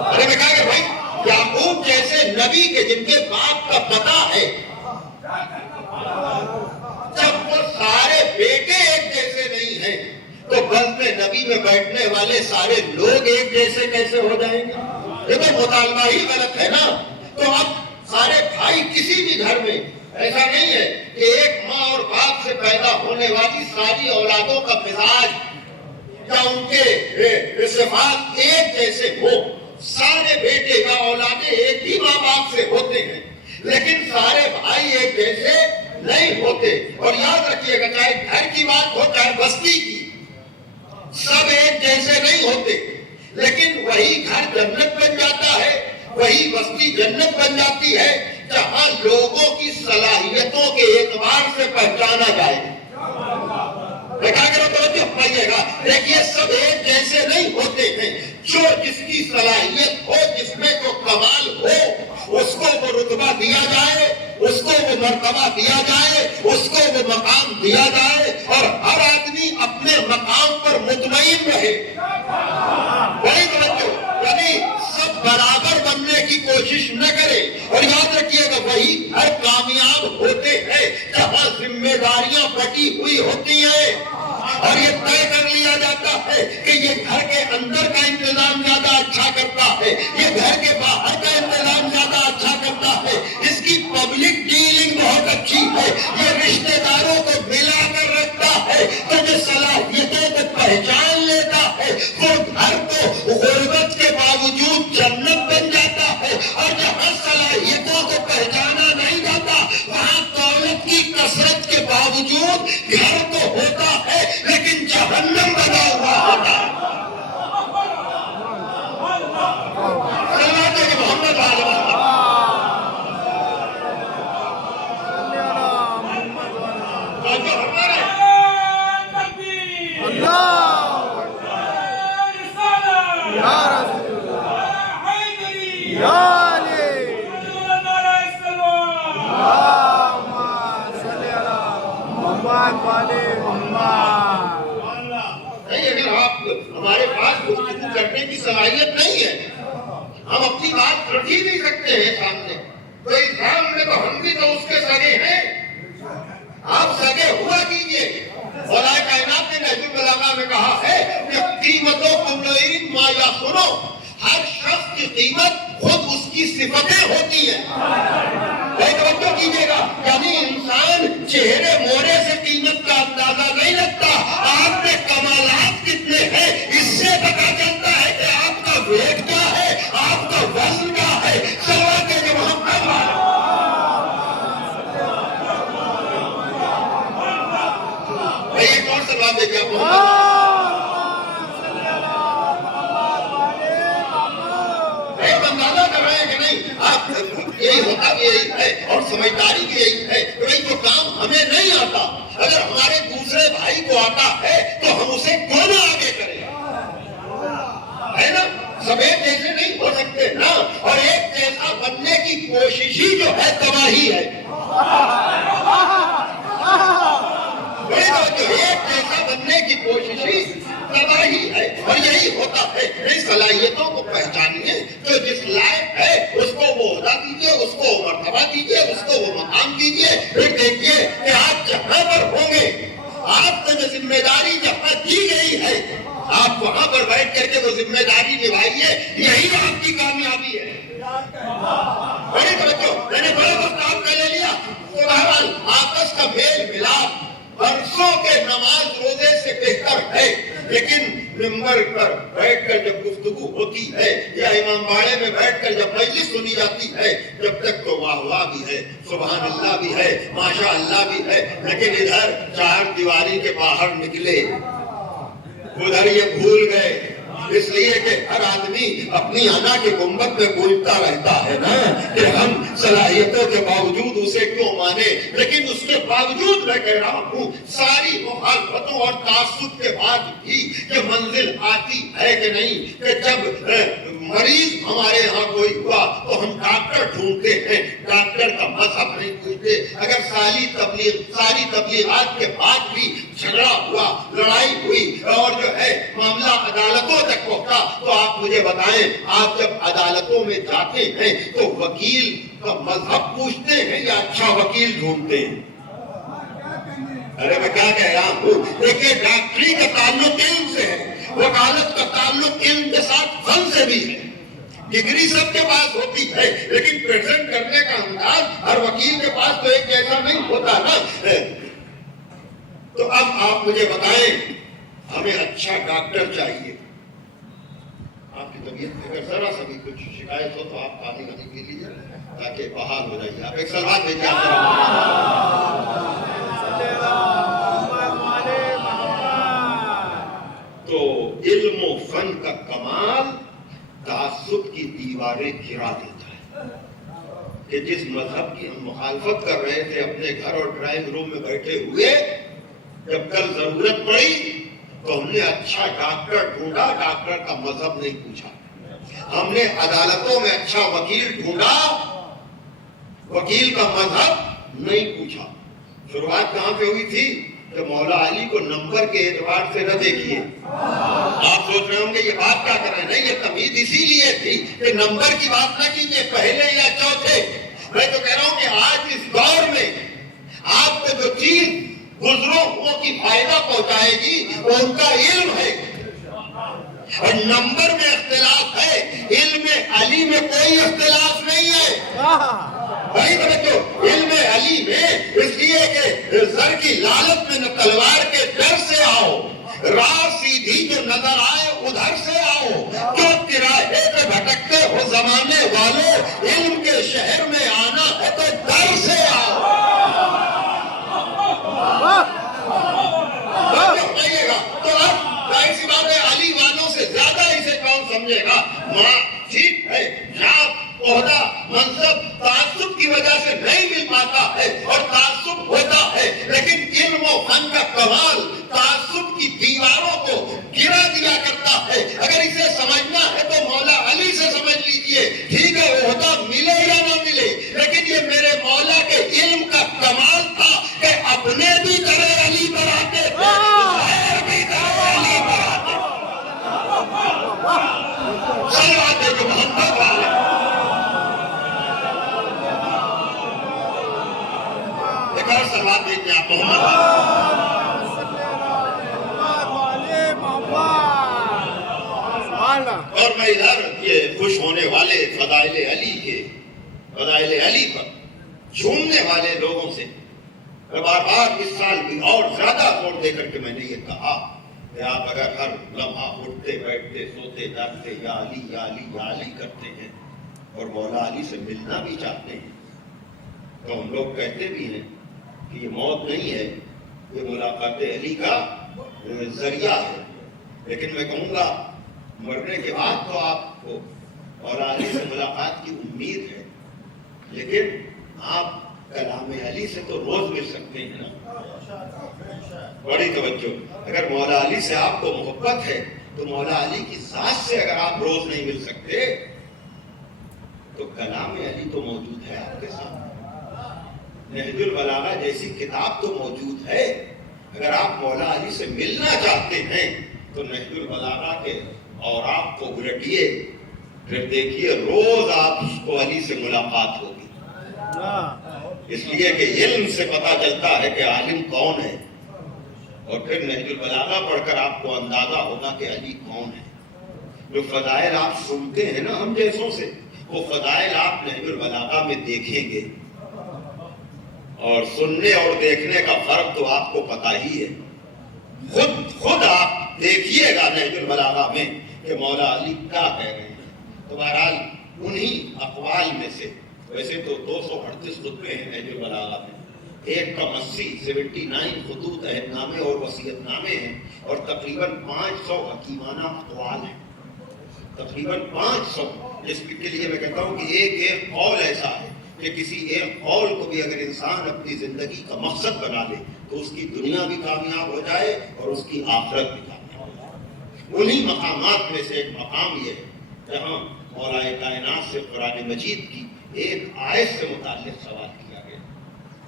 ارے میں کہا کہ بھائی یعقوب جیسے نبی کے جن کے باپ کا پتا ہے، جب وہ سارے بیٹے ایک جیسے نہیں ہیں تو بزم نبی میں بیٹھنے والے سارے لوگ ایک جیسے کیسے ہو جائیں گے؟ یہ تو مطالبہ ہی غلط ہے نا. تو اب سارے بھائی کسی بھی گھر میں ایسا نہیں ہے کہ ایک ماں اور باپ سے پیدا ہونے والی ساری اولادوں کا مزاج یا ان کے صفات ایک جیسے ہو. سارے بیٹے یا اولادیں ایک ہی ماں باپ سے ہوتے ہیں، لیکن سارے بھائی ایک جیسے نہیں ہوتے. اور یاد رکھیے گا، چاہے گھر کی بات ہو چاہے بستی کی، سب ایک جیسے نہیں ہوتے، لیکن وہی گھر جنت بن جاتا ہے، وہی بستی جنت بن جاتی ہے جہاں لوگوں کی صلاحیتوں کے اعتبار سے پہچانا جائے. دیکھا کرو توجہ پائیے گا، دیکھیے سب ایک جیسے نہیں ہوتے ہیں. جو جس کی صلاحیت ہو، جس میں جو کمال ہو، اس کو وہ رتبہ دیا جائے، اس کو وہ مرتبہ دیا جائے، اس کو وہ مقام دیا جائے، اور ہر آدمی اپنے مقام پر مطمئن رہے. بڑی توجہ، یعنی سب برابر بننے کی کوشش نہ کرے. اور یاد رکھیے گا، وہی ہر کامیاب ہوتے ہیں جہاں ذمہ داریاں بٹی ہوئی ہوتی ہیں، اور یہ طے کر لیا جاتا ہے کہ یہ گھر کے اندر کا انتظام زیادہ اچھا کرتا ہے، یہ گھر کے باہر کا انتظام زیادہ اچھا کرتا ہے، اس کی پبلک ڈیلنگ بہت اچھی ہے، یہ رشتہ داروں کو ملا کر رکھتا ہے، تو جو صلاحیتوں کو پہچان لیتا ہے وہ گھر کو غربت کے باوجود جنت بن جاتا ہے. اور جہاں صلاحیتوں کو پہچانا نہیں جاتا وہاں دولت کی کثرت کے باوجود گھر تو ہوتا ہے لیکن جہنم بنا ہوا ہوتا ہے. محمد ہمارے پاس گفتگو کرنے کی صلاحیت نہیں ہے، ہم اپنی بات رکھ ہی نہیں سکتے ہیں سامنے. تو اسلام میں تو ہم بھی تو اس کے سگے ہیں، آپ سگے ہوا کیجئے. خدا کائنات نے نہج البلاغہ میں کہا ہے کہ قیمتوں کل ما یا سنو، ہر شخص کی قیمت خود اس کی صفتیں ہوتی ہیں. توجہ کیجئے گا، یعنی انسان چہرے مورے سے قیمت کا اندازہ نہیں لگتا. آپ میں کمالات کتنے ہیں اس سے پتا چلتا ہے کہ آپ کا ویٹ کیا ہے، آپ کا وزن کیا ہے. سوال کے جو محمد ایک اور سوال دے گیا محمد یہی ہوتا بھی یہی ہے اور سمجھداری بھی یہی ہے. جو کام ہمیں نہیں آتا اگر ہمارے دوسرے بھائی کو آتا ہے تو ہم اسے کیوں نہ آگے کریں، ہے نا. سب ایک جیسے نہیں ہو سکتے نا، اور ایک جیسا بننے کی کوشش ہی جو ہے تباہی ہے. ایک جیسا بننے کی کوشش ہی تباہی ہے. اور یہی ہوتا ہے، اس صلاحیتوں کو پہچانیے، جو جس لائق ہے اس کو وہ عہدہ دیجیے، اس کو وہ مرتبہ دیجیے، اس کو وہ مقام دیجیے. پھر دیکھیے کہ آپ جہاں پر ہوں گے، آپ کو جو ذمہ داری جہاں دی گئی ہے آپ وہاں پر بیٹھ کر کے وہ ذمہ داری نبھائیے. یہی آپ کی کامیابی ہے. بڑی توجہ، میں نے بڑا وقت آپ کا لے لیا. تو بہرحال آپس کا میل ملاپ برسوں کے نماز روزے سے بہتر ہے. لیکن ممبر پر بیٹھ کر جب گفتگو ہوتی ہے یا امام باڑے میں بیٹھ کر جب مجلس سنی جاتی ہے، جب تک تو واہ واہ بھی ہے، سبحان اللہ بھی ہے، ماشاء اللہ بھی ہے، لیکن ادھر چار دیواری کے باہر نکلے ادھر یہ بھول گئے. اس لیے کہ ہر آدمی اپنی انا کے گنبد میں گونجتا رہتا ہے نا کہ ہم صلاحیتوں کے باوجود اسے کیوں مانے. لیکن اس کے باوجود میں کہہ رہا ہوں ساری مخالفتوں اور تعصب کے بعد بھی یہ منزل آتی ہے کہ نہیں کہ جب مریض ہمارے یہاں کوئی ہوا تو ہم ڈاکٹر ڈھونڈتے ہیں، ڈاکٹر کا مذہب نہیں پوچھتے. اگر ساری تبلیغات کے بعد بھی جھگڑا ہوا، لڑائی ہوئی اور جو ہے معاملہ عدالتوں تک پہنچا تو آپ مجھے بتائیں، آپ جب عدالتوں میں جاتے ہیں تو وکیل کا مذہب پوچھتے ہیں یا اچھا وکیل ڈھونڈتے ہیں؟ ارے میں کیا کہہ رہا ہوں، دیکھیے ڈاکٹری کا تعلق علم سے ہے، وکالت کا تعلق علم کے ساتھ فن سے بھی ہے. ڈگری سب کے پاس ہوتی ہے لیکن پریزنٹ کرنے کا انداز ہر وکیل کے پاس تو ایک جیسا نہیں ہوتا نا. تو اب آپ مجھے بتائیں ہمیں اچھا ڈاکٹر چاہیے. آپ کی طبیعت میں اگر ذرا سا بھی کچھ شکایت ہو تو آپ پانی وانی پی لیجیے تاکہ بحال ہو جائیے. آپ ایک سلوات بھیجیے. تو علم و فن کا کمال تعصب کی دیواریں گرا دیتا ہے کہ جس مذہب کی ہم مخالفت کر رہے تھے اپنے گھر اور ڈرائنگ روم میں بیٹھے ہوئے, جب کل ضرورت پڑی تو ہم نے اچھا ڈاکٹر ڈھونڈا, ڈاکٹر کا مذہب نہیں پوچھا. ہم نے عدالتوں میں اچھا وکیل ڈھونڈا, وکیل کا مذہب نہیں پوچھا. شروعات کہاں پہ ہوئی تھی کہ مولا علی کو نمبر کے اعتبار سے نہ دیکھیے. آپ سوچ رہے ہوں گے یہ بات کیا کر رہے ہیں. نہیں, یہ تمہید اسی لیے تھی کہ نمبر کی بات نہ کیجیے پہلے یا چوتھے. میں تو کہہ رہا ہوں کہ آج اس دور میں آپ کو جو چیز بزرگوں کی فائدہ پہنچائے گی وہ ان کا علم ہے. اور نمبر میں اختلاف ہے, علم علی میں کوئی اختلاف نہیں ہے. بھائی توجہ, علم علی میں اس لیے کہ زر کی لالچ میں نہ تلوار کے ڈر سے آؤ, راہ سیدھی جو نظر آئے ادھر سے آؤ, جو تراہے پہ بھٹکتے ہو زمانے والوں, علم کے شہر میں آنا ہے تو ڈر سے آؤ. تو اب ظاہر سی بات ہے علی والوں سے زیادہ اسے کون سمجھے گا. ماں ٹھیک ہے, جاب عہدہ منصب تعصب کی وجہ سے نہیں مل پاتا ہے اور تعصب ہوتا ہے, لیکن علم و فن کا کمال تعصب کی دیواروں کو گرا دیا کرتا ہے. اگر اسے سمجھنا ہے تو مولا علی سے سمجھ لیجئے. ٹھیک ہے عہدہ ملے یا نہ ملے, لیکن یہ میرے مولا کے علم کا کمال تھا کہ اپنے بھی طرح علی بناتے تھے, غیر بھی طرح علی بناتے تھے. صلوات ہے جو محمد والے. ایک اور صلوات دیجیے آپ محمد. اور میں ادھر یہ خوش ہونے والے فضائل علی پر جھومنے والے لوگوں سے میں بار بار اس سال بھی اور زیادہ زور دے کر کے میں نے یہ کہا کہ آپ اگر ہر لمحہ اٹھتے بیٹھتے سوتے جاگتے یا علی یا علی یا علی کرتے ہیں اور مولا علی سے ملنا بھی چاہتے ہیں تو ہم لوگ کہتے بھی ہیں کہ یہ موت نہیں ہے, یہ ملاقات علی کا ذریعہ ہے. لیکن میں کہوں گا مرنے کے بعد تو آپ کو مولا علی سے ملاقات کی امید ہے, لیکن آپ کلام علی سے تو روز مل سکتے ہیں نا. بڑی توجہ, اگر مولا علی سے آپ کو محبت ہے تو مولا علی کی ذات سے اگر آپ روز نہیں مل سکتے تو کلام علی تو موجود ہے آپ کے سامنے. نہج البلاغہ جیسی کتاب تو موجود ہے. اگر آپ مولا علی سے ملنا چاہتے ہیں تو نہج البلاغہ کے اور آپ کو گرٹیے, پھر دیکھیے روز آپ کو علی سے ملاقات ہوگی. اس لیے کہ علم سے پتہ چلتا ہے کہ عالم کون ہے, اور پھر نہج البلاغہ پڑھ کر آپ کو اندازہ ہوگا کہ علی کون ہے. جو فضائل آپ سنتے ہیں نا ہم جیسوں سے, وہ فضائل آپ نہج البلاغہ میں دیکھیں گے, اور سننے اور دیکھنے کا فرق تو آپ کو پتہ ہی ہے. خود آپ دیکھیے گا نہج البلاغہ میں کہ مولا علی کیا کہہ رہے ہیں. تو بہرحال انہی اقوال میں سے, ویسے تو 238 خطبے ہیں نہج البلاغہ میں, 79 خطوط عہد نامے اور وصیت نامے ہیں, اور تقریباً 500 حکیمانہ اقوال ہیں. تقریباً 500, جس کے لیے میں کہتا ہوں کہ ایک قول ایسا ہے کہ کسی ایک قول کو بھی اگر انسان اپنی زندگی کا مقصد بنا لے تو اس کی دنیا بھی کامیاب ہو جائے اور اس کی آخرت بھی کامیاب ہو جائے. انہی مقامات میں سے ایک مقام یہ ہے جہاں مولا کائنات سے قرآن مجید کی ایک آیت سے متعلق سوال کیا گیا,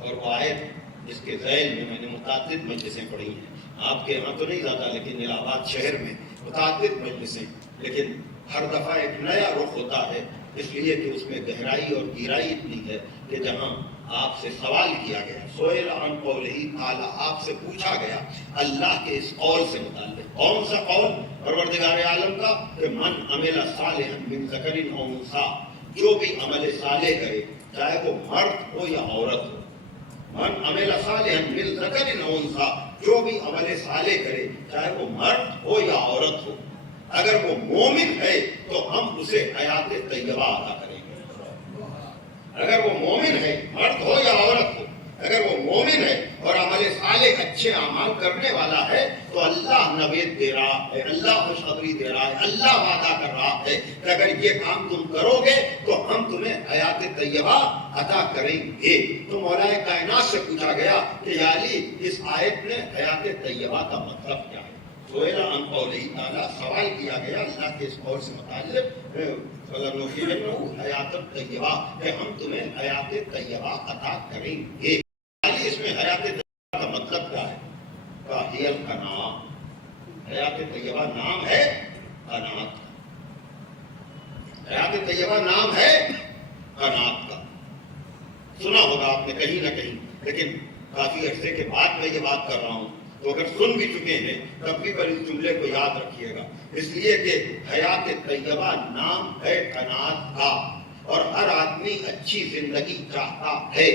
اور وہ آیت جس کے ذیل میں نے متعدد مجلسیں پڑھی ہیں. آپ کے یہاں تو نہیں زیادہ, لیکن الہ آباد شہر میں متعدد مجلسیں, لیکن ہر دفعہ ایک نیا رخ ہوتا ہے اس لیے کہ اس میں گہرائی اور گہرائی اتنی ہے کہ جہاں آپ سے سوال کیا گیا، سئل عن قولہ تعالی، آپ سے پوچھا گیا اللہ کے اس قول سے متعلق۔ کون سا قول؟ پروردگار عالم کا، کہ من عمل صالحا من ذکر او انثی، جو بھی عمل صالح کرے چاہے وہ مرد ہو یا عورت ہو۔ من عمل صالحا من ذکر او انثی، جو بھی عمل صالح کرے چاہے وہ مرد ہو یا عورت ہو، اگر وہ مومن ہے تو ہم اسے حیات طیبہ عطا کریں گے۔ اگر وہ مومن ہے، مرد ہو یا عورت ہو، اگر وہ مومن ہے اور عمل صالح اچھے اعمال کرنے والا ہے تو اللہ نوید دے رہا ہے، اللہ خوشخبری دے رہا ہے، اللہ وعدہ کر رہا ہے کہ اگر یہ کام تم کرو گے تو ہم تمہیں حیات طیبہ عطا کریں گے۔ تو مولا کائنات سے پوچھا گیا کہ یا علی، اس آیت میں حیات طیبہ کا مطلب کیا ہے؟ سئل عن قولہ تعالی، سوال کیا گیا اللہ کے اس قول سے متعلق، فلنحیینہ حیات طیبہ، کہ ہم تمہیں حیات طیبہ عطا کریں گے۔ اس میں حیات طیبہ کا مطلب کیا ہے؟ ہی القناعۃ، حیات طیبہ نام ہے قناعت کا، حیات طیبہ نام ہے قناعت کا۔ سنا ہوگا آپ نے کہیں نہ کہیں، لیکن کافی عرصے کے بعد میں یہ بات کر رہا ہوں، تو اگر سن بھی چکے ہیں تب بھی پر اس جملے کو یاد رکھیے گا، اس لیے کہ حیات طیبہ نام ہے قناعت کا، اور ہر آدمی اچھی زندگی چاہتا ہے۔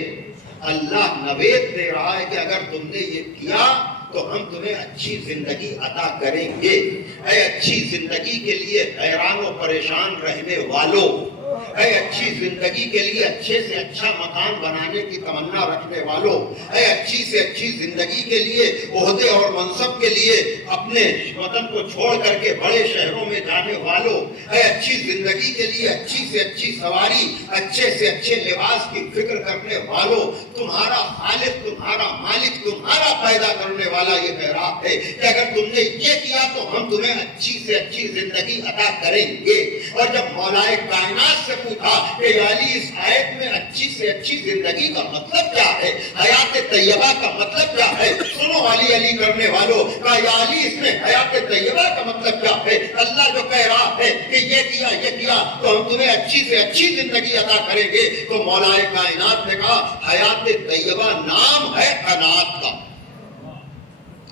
اللہ نوید دے رہا ہے کہ اگر تم نے یہ کیا تو ہم تمہیں اچھی زندگی عطا کریں گے۔ اے اچھی زندگی کے لیے حیران و پریشان رہنے والوں، اے اچھی زندگی کے لیے اچھے سے اچھا مکان بنانے کی تمنا رکھنے والوں، اے اچھی سے اچھی زندگی کے لیے عہدے اور منصب کے لیے اپنے وطن کو چھوڑ کر کے بڑے شہروں میں جانے والوں، اے اچھی زندگی کے لیے اچھی سے اچھی سواری، اچھے سے اچھے لباس کی فکر کرنے والوں، تمہارا خالق، تمہارا مالک، تمہارا پیدا کرنے والا یہ کہہ رہا ہے کہ اگر تم نے یہ کیا تو ہم تمہیں اچھی سے اچھی زندگی عطا کریں گے۔ اور جب مولا کائنات سے پوچھا کہ یا علی، اس آیت میں اچھی سے اچھی زندگی کا مطلب کیا ہے، حیات طیبہ کا مطلب کیا ہے، سنو علی علی کرنے والوں، کہا یا علی، اس میں حیات طیبہ کا مطلب کیا ہے؟ اللہ جو کہہ رہا ہے کہ یہ کیا تو ہم تمہیں اچھی سے اچھی زندگی عطا کریں گے، تو مولا کائنات نے کہا حیات طیبہ نام ہے قناعت کا،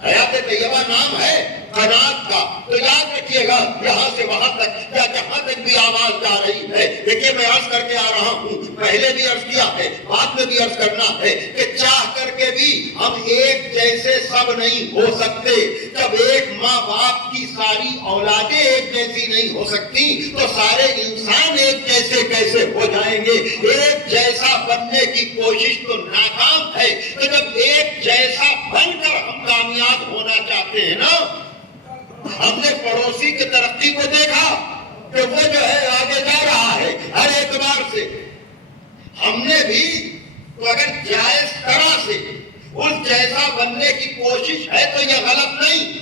حیات طیبہ نام ہے قناعت کا۔ تو یاد رکھیے گا، یہاں سے وہاں تک یا جہاں تک بھی آواز جا رہی ہے، دیکھیے میں عرض کر کے آ رہا ہوں، پہلے بھی عرض کیا ہے، بعد میں بھی عرض کرنا ہے کہ چاہ کر کے بھی ہم ایک جیسے سب نہیں ہو سکتے۔ جب ایک ماں باپ کی ساری اولادیں ایک جیسی نہیں ہو سکتی تو سارے انسان ایک جیسے کیسے ہو جائیں گے؟ ایک جیسا بننے کی کوشش تو ناکام ہے، تو جب ایک جیسا بن کر ہم کامیاب ہونا چاہتے ہیں نا، ہم نے پڑوسی کی ترقی کو دیکھا کہ وہ جو ہے آگے جا رہا ہے ہر اعتبار سے، ہم نے بھی تو اگر جائز طرح سے اس جیسا بننے کی کوشش ہے تو یہ غلط نہیں،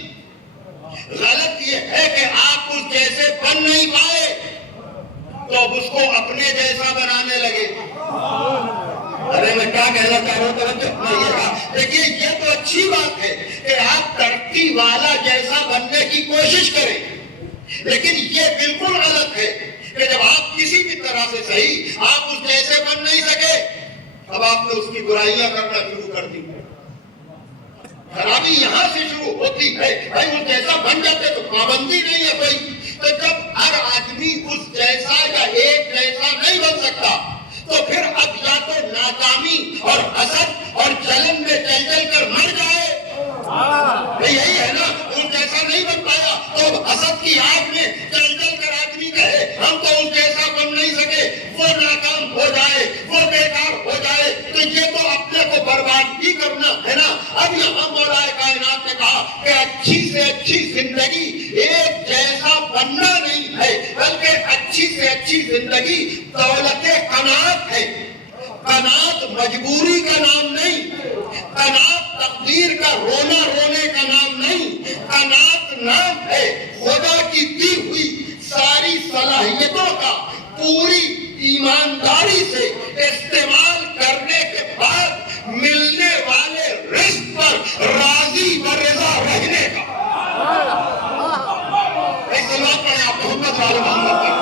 غلط یہ ہے کہ آپ اس جیسے بن نہیں پائے تو اب اس کو اپنے جیسا بنانے لگے۔ ارے میں کیا کہنا چاہ رہا ہوں، توجہ فرمائیے گا۔ دیکھیے یہ تو اچھی بات ہے کہ آپ ترقی والا جیسا بننے کی کوشش کریں، لیکن یہ بالکل غلط ہے کہ جب آپ کسی بھی طرح سے صحیح آپ اس جیسے بن نہیں سکے، اب آپ نے اس کی برائیاں کرنا شروع کر دی۔ خرابی یہاں سے شروع ہوتی ہے، بھائی اس جیسا بن جاتے تو پابندی نہیں ہے بھائی۔ تو جب ہر آدمی اس جیسا یا ایک جیسا نہیں بن سکتا تو پھر اب یا تو ناکامی اور حسد اور جلن میں چل چل کر مر جائے، یہی ہے نا، ان جیسا نہیں بن پایا تو حسد کی آگ میں چل چل کر آدمی کہے ہم تو ان جیسا بن نہیں سکے، وہ ناکام ہو جائے، وہ بیکار ہو جائے، تو یہ تو اپنے کو برباد ہی کرنا ہے نا۔ اب یہاں مولا کائنات نے کہا کہ اچھی سے اچھی زندگی ایک جیسا بننا نہیں ہے، بلکہ اچھی سے اچھی زندگی دولت قناعت ہے۔ قناعت مجبوری کا نام نہیں، قناعت تقدیر کا رونا رونے کا نام نہیں، قناعت نام ہے خدا کی دی ہوئی ساری صلاحیتوں کا پوری ایمانداری سے استعمال کرنے کے بعد ملنے والے رزق پر راضی و رضا رہنے کا۔ ایک سلام پڑھیں آپ محمد صلی اللہ علیہ وسلم۔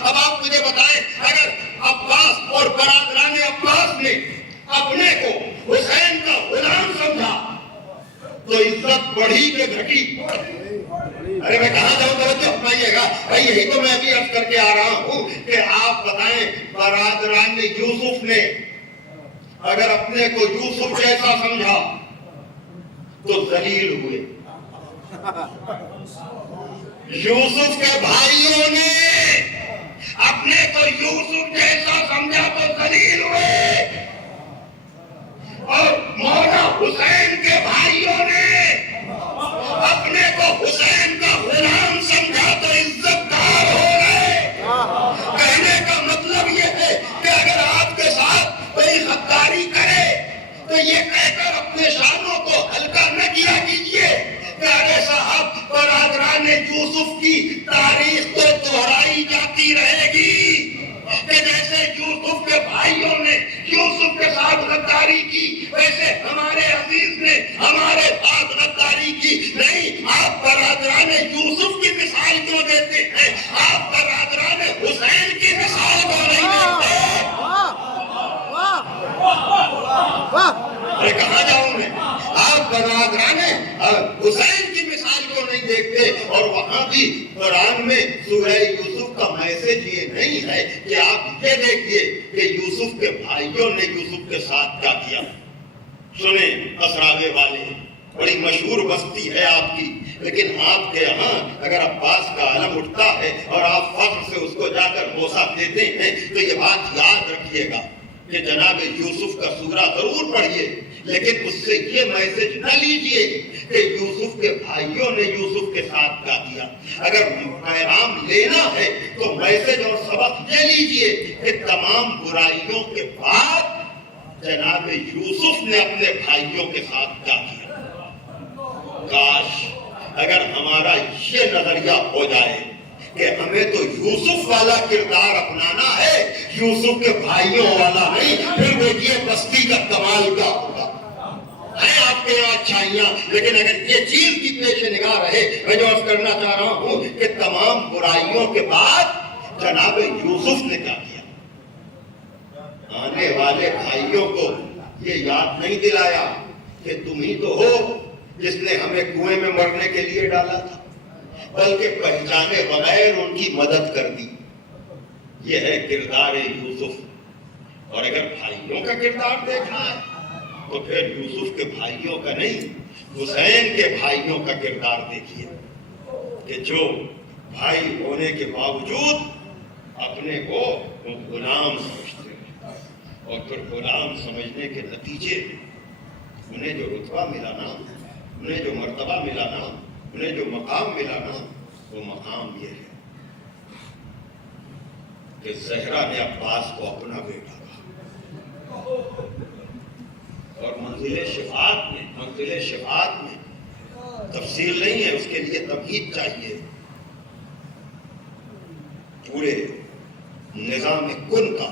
اب آپ مجھے بتائیں اگر عباس اور برادران عباس نے اپنے کو حسین کا غلام سمجھا تو عزت بڑھی کہ گھٹی؟ ارے میں کہاں جاؤں توجہ فرمائیے گا بھائی، یہی تو میں بھی عرض کر کے آ رہا ہوں کہ آپ بتائیں برادران یوسف نے اگر اپنے کو یوسف جیسا سمجھا تو ذلیل ہوئے، یوسف کے بھائیوں نے اپنے کو یوسف جیسا سمجھا تو ذلیل ہوئے، اور مولا حسین کے بھائیوں نے اپنے کو حسین کا غلام سمجھا تو عزت دار ہو گئے۔ کہنے کا مطلب یہ ہے کہ اگر آپ کے ساتھ کوئی غداری کرے تو یہ کہہ کر اپنے شانوں کو ہلکا نہ کیا کیجیے کہ ارے صاحب برادران یوسف کی تاریخ تو دہرائی جاتی رہے گی کہ جیسے یوسف کے بھائیوں نے یوسف کے ساتھ غداری کی ویسے ہمارے عزیز نے ہمارے ساتھ غداری کی۔ نہیں، آپ برادران یوسف کی مثال کیوں دیتے ہیں؟ آپ برادران حسین کی مثال کیوں نہیں دیتے؟ ارے کہاں جاؤں میں؟ آپ برادران حسین کی مثال کیوں نہیں دیکھتے؟ اور وہاں بھی قرآن میں سورہ یوسف کا میسج یہ نہیں ہے کہ آپ یہ دیکھیے کہ یوسف کے بھائیوں نے یوسف کے ساتھ کیا کیا۔ سنیں اسراوے والے، بڑی مشہور بستی ہے آپ کی، لیکن آپ کے یہاں اگر عباس کا علم اٹھتا ہے اور آپ فخر سے اس کو جا کر بوسہ دیتے ہیں تو یہ بات یاد رکھیے گا کہ جناب یوسف کا سورہ ضرور پڑھیے، لیکن اس سے یہ میسج نہ لیجئے کہ یوسف کے بھائیوں نے یوسف کے ساتھ کیا کیا۔ اگر پیغام لینا ہے تو میسج اور سبق یہ لیجئے کہ تمام برائیوں کے بعد جناب یوسف نے اپنے بھائیوں کے ساتھ کیا کیا۔ کاش اگر ہمارا یہ نظریہ ہو جائے کہ ہمیں تو یوسف والا کردار اپنانا ہے، یوسف کے بھائیوں والا نہیں، پھر دیکھیے بستی کا کمال کیا ہوگا۔ ہیں آپ کے یہاں اچھائیاں، لیکن اگر یہ چیز بھی پیش نگاہ رہے، میں جو عرض کرنا چاہ رہا ہوں کہ تمام برائیوں کے بعد جناب یوسف نے کیا کیا۔ آنے والے بھائیوں کو یہ یاد نہیں دلایا کہ تم ہی تو ہو جس نے ہمیں کنویں میں مرنے کے لیے ڈالا تھا، بلکہ پہچانے بغیر ان کی مدد کر دی۔ یہ ہے کردار یوسف۔ اور اگر بھائیوں کا کردار دیکھنا ہے تو پھر یوسف کے بھائیوں کا نہیں، حسین کے بھائیوں کا کردار دیکھیے کہ جو بھائی ہونے کے باوجود اپنے کو غلام سمجھتے ہیں، اور پھر غلام سمجھنے کے نتیجے انہیں جو رتبہ ملا نا، انہیں جو مرتبہ ملا نا، انہیں جو مقام ملا نا، وہ مقام یہ ہے کہ زہرا نے عباس کو اپنا بیٹا کہا، اور منزل شفاعت میں تفصیل نہیں ہے، اس کے لیے تمہید چاہیے۔ پورے نظام کن کا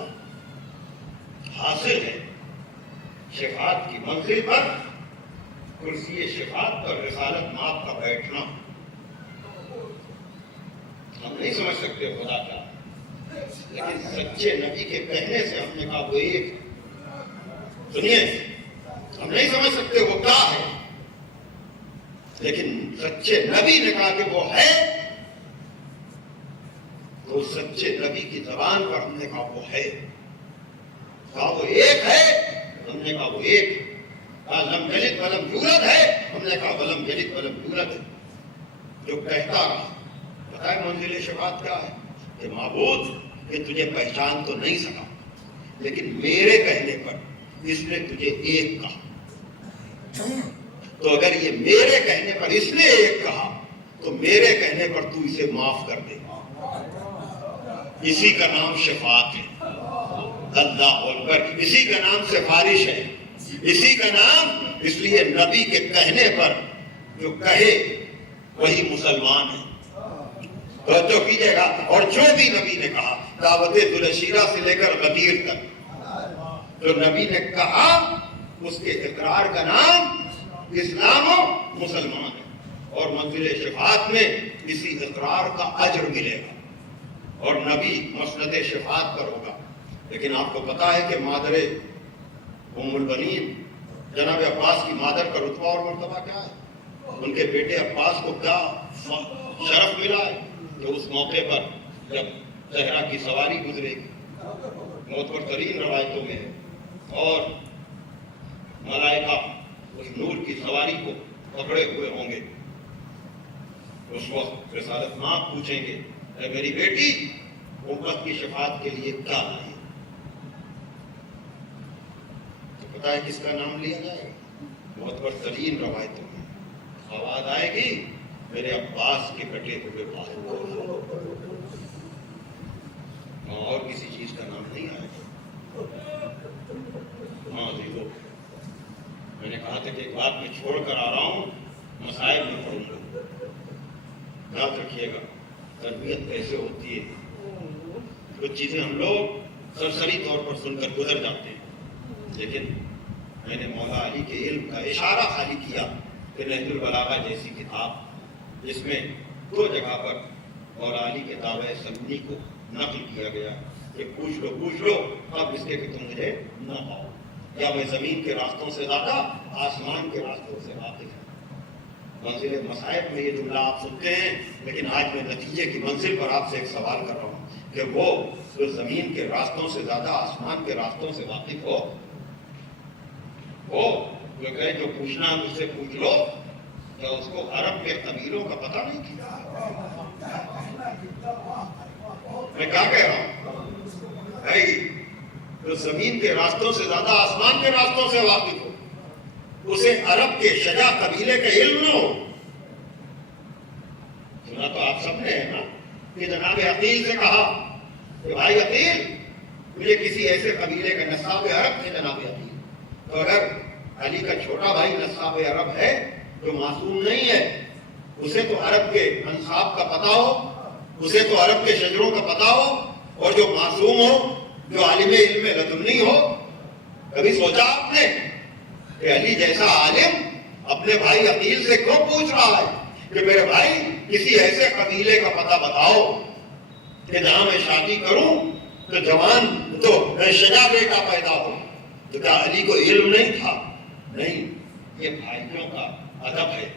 حاصل ہے شفاعت کی منزل پر، کرسی شفاعت پر رسالت مآب کا بیٹھنا۔ ہم نہیں سمجھ سکتے خدا کا، لیکن سچے نبی کے کہنے سے ہم نے کہا وہ ایک، سنیے ہم نہیں سمجھ سکتے وہ کیا ہے، لیکن سچے نبی نے کہا کہ وہ ہے، تو سچے نبی کی زبان پر ہم نے کہا وہ ہے، کہا وہ ایک ہے، ہم نے کہا وہ ایک، کہا لم یلد ولم یولد ہے، ہم نے کہا ولم یلد ولم یولد ہے۔ جو کہتا رہا، بتائے منزل شفاعت کیا ہے کہ معبود کہ تجھے پہچان تو نہیں سکا، لیکن میرے کہنے پر اس نے تجھے ایک کہا، تو اگر یہ میرے کہنے پر اس نے ایک کہا تو میرے کہنے پر تو اسے معاف کر دے۔ اسی کا نام شفاعت ہے، اللہ اکبر، اسی کا نام سفارش ہے، اسی کا نام، اس لیے نبی کے کہنے پر جو کہے وہی مسلمان ہے۔ توجہ کیجئے گا، اور جو بھی نبی نے کہا، دعوت ذوالشیرہ سے لے کر غدیر تک، جو نبی نے کہا اس کے اقرار کا نام اسلام و مسلمان ہے، اور منزل شفاعت میں اسی اقرار کا اجر ملے گا۔ اور نبی مسند شفاعت پر ہوگا. لیکن آپ کو پتا ہے کہ مادر ام البنین جناب عباس کی مادر کا رتبہ اور مرتبہ کیا ہے؟ ان کے بیٹے عباس کو کیا شرف ملا ہے کہ اس موقع پر جب زہرا کی سواری گزرے گی، معتبر ترین روایتوں میں ہے، اور ملائکہ اس نور کی سواری کو پکڑے ہوئے ہوں گے، اس وقت رسالت ماں پوچھیں گے اے میری بیٹی امت کی شفاعت کے لیے کیا لائی؟ تو پتا ہے کس کا نام لیا جائے؟ معتبر ترین روایتوں میں آواز آئے گی میرے عباس کے کٹے ہوئے بال، اور کسی چیز کا نام نہیں آئے گا. ہاں دیکھو، میں نے کہا تھا کہ ایک بات میں چھوڑ کر آ رہا ہوں، مسائل میں پڑھوں گا. یاد رکھیے گا تربیت کیسے ہوتی ہے. کچھ چیزیں ہم لوگ سرسری طور پر سن کر گزر جاتے ہیں، لیکن میں نے مولا علی کے علم کا اشارہ خالی کیا کہ نہج البلاغہ جیسی کتاب جس میں 2 جگہ پر مولا علی کے دعوی سلونی کو نقل کیا گیا کہ پوچھ لو اب اس کے کہ تم مجھے نہ پاؤ، یا میں زمین کے راستوں سے زیادہ آسمان کے راستوں سے واقف ہوں. منزل مسائب میں یہ جملہ آپ سنتے ہیں، لیکن آج میں نتیجے کی منزل پر آپ سے ایک سوال کر رہا ہوں کہ وہ جو زمین کے راستوں سے زیادہ آسمان کے راستوں سے واقف ہو، وہ جو کہے جو پوچھنا ہے مجھ سے پوچھ لو، کیا اس کو عرب کے قبیلوں کا پتہ نہیں کیا؟ میں کیا کہہ رہا ہوں بھائی، جو زمین کے راستوں سے زیادہ آسمان کے راستوں سے واقف ہو، اسے عرب کے شجاع قبیلے کا علم نہ ہو. سنا تو آپ سب نے ہے نا کہ جناب عقیل سے کہا کہ بھائی عقیل مجھے کسی ایسے قبیلے کا نصاب عرب ہے جناب عقیل. تو اگر علی کا چھوٹا بھائی نصاب عرب ہے جو معصوم نہیں ہے، اسے تو عرب کے انصاب کا پتہ ہو، اسے تو عرب کے شجروں کا پتہ ہو، اور جو معصوم ہو، جو عالم علم لدنی ہو. کبھی سوچا آپ نے کہ علی جیسا عالم اپنے بھائی عقیل سے کیوں پوچھ رہا ہے کہ میرے بھائی کسی ایسے قبیلے کا پتہ بتاؤ کہ جہاں میں شادی کروں تو جوان تو شجاع بیٹا پیدا ہو؟ تو کیا علی کو علم نہیں تھا؟ نہیں، یہ بھائیوں کا ادب ہے.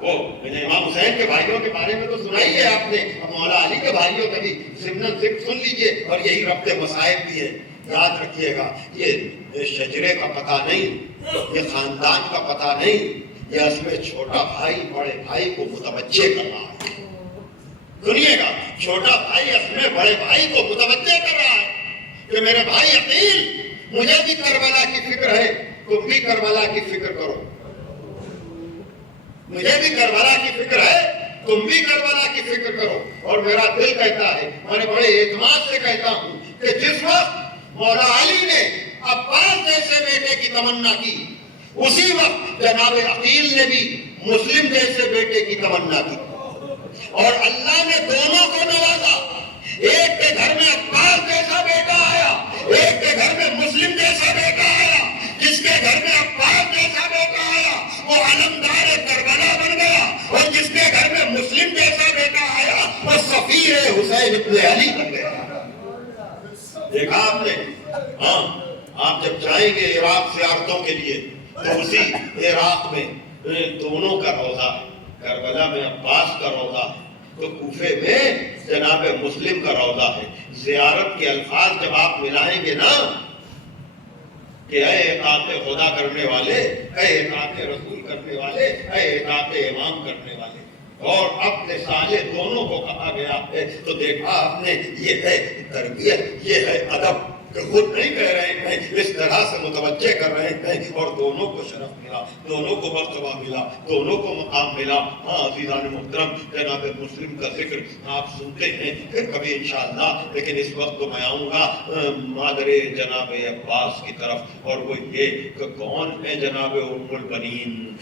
وہ میں نے امام حسین کے بھائیوں کے بارے میں تو سنا ہی ہے آپ نے، اب مولا علی کے بھائیوں کا بھی ضمن ذکر سن لیجئے، اور یہی ربط مصائب بھی ہے. یاد رکھیے گا یہ شجرے کا پتہ نہیں، یہ خاندان کا پتہ نہیں، یہ اس میں چھوٹا بھائی بڑے بھائی کو متوجہ کر رہا ہے. سنیے گا، چھوٹا بھائی اس میں بڑے بھائی کو متوجہ کر رہا ہے کہ میرے بھائی عقیل مجھے بھی کربلا کی فکر ہے، تم بھی کربلا کی فکر کرو. مجھے بھی کربلا کی فکر ہے، تم بھی کربلا کی فکر کرو. اور میرا دل کہتا ہے، میں بڑے اعتماد سے کہتا ہوں کہ جس وقت مولا علی نے عباس جیسے بیٹے کی تمنا کی، اسی وقت جناب عقیل نے بھی مسلم جیسے بیٹے کی تمنا کی، اور اللہ نے دونوں کو نوازا. ایک کے گھر میں عباس جیسا بیٹا آیا، ایک کے گھر میں مسلم جیسا بیٹا آیا. جس کے گھر میں عباس جیسا بیٹا آیا وہ علمدار کربلا بن گیا، اور جس کے گھر میں مسلم جیسا بیٹا آیا وہ سفیر حسین ابن علی بن گیا. دیکھا آپ نے؟ ہاں، آپ جب جائیں گے عراق زیارتوں کے لیے تو اسی عراق میں دونوں کا روضہ ہے. کربلا میں عباس کا روضہ ہے تو کوفے میں جناب مسلم کا روضہ ہے. زیارت کے الفاظ جب آپ ملائیں گے نا کہ اے اطاعت خدا کرنے والے، اے اطاعت رسول کرنے والے، اے اطاعت امام کرنے والے، اور اپنے سالے دونوں کو کہا گیا ہے، تو دیکھا آپ نے یہ ہے تربیت، یہ ہے ادب. خود نہیں کہہ رہے ہیں، اس طرح سے متوجہ کر رہے ہیں، اور دونوں کو شرف ملا، دونوں کو مرتبہ ملا، دونوں کو مقام ملا. ہاں عزیزان محترم، جناب مسلم کا ذکر آپ سنتے ہیں پھر کبھی انشاءاللہ، لیکن اس وقت تو میں آؤں گا مادر جناب عباس کی طرف، اور وہ یہ کہ کون ہے جناب ام البنین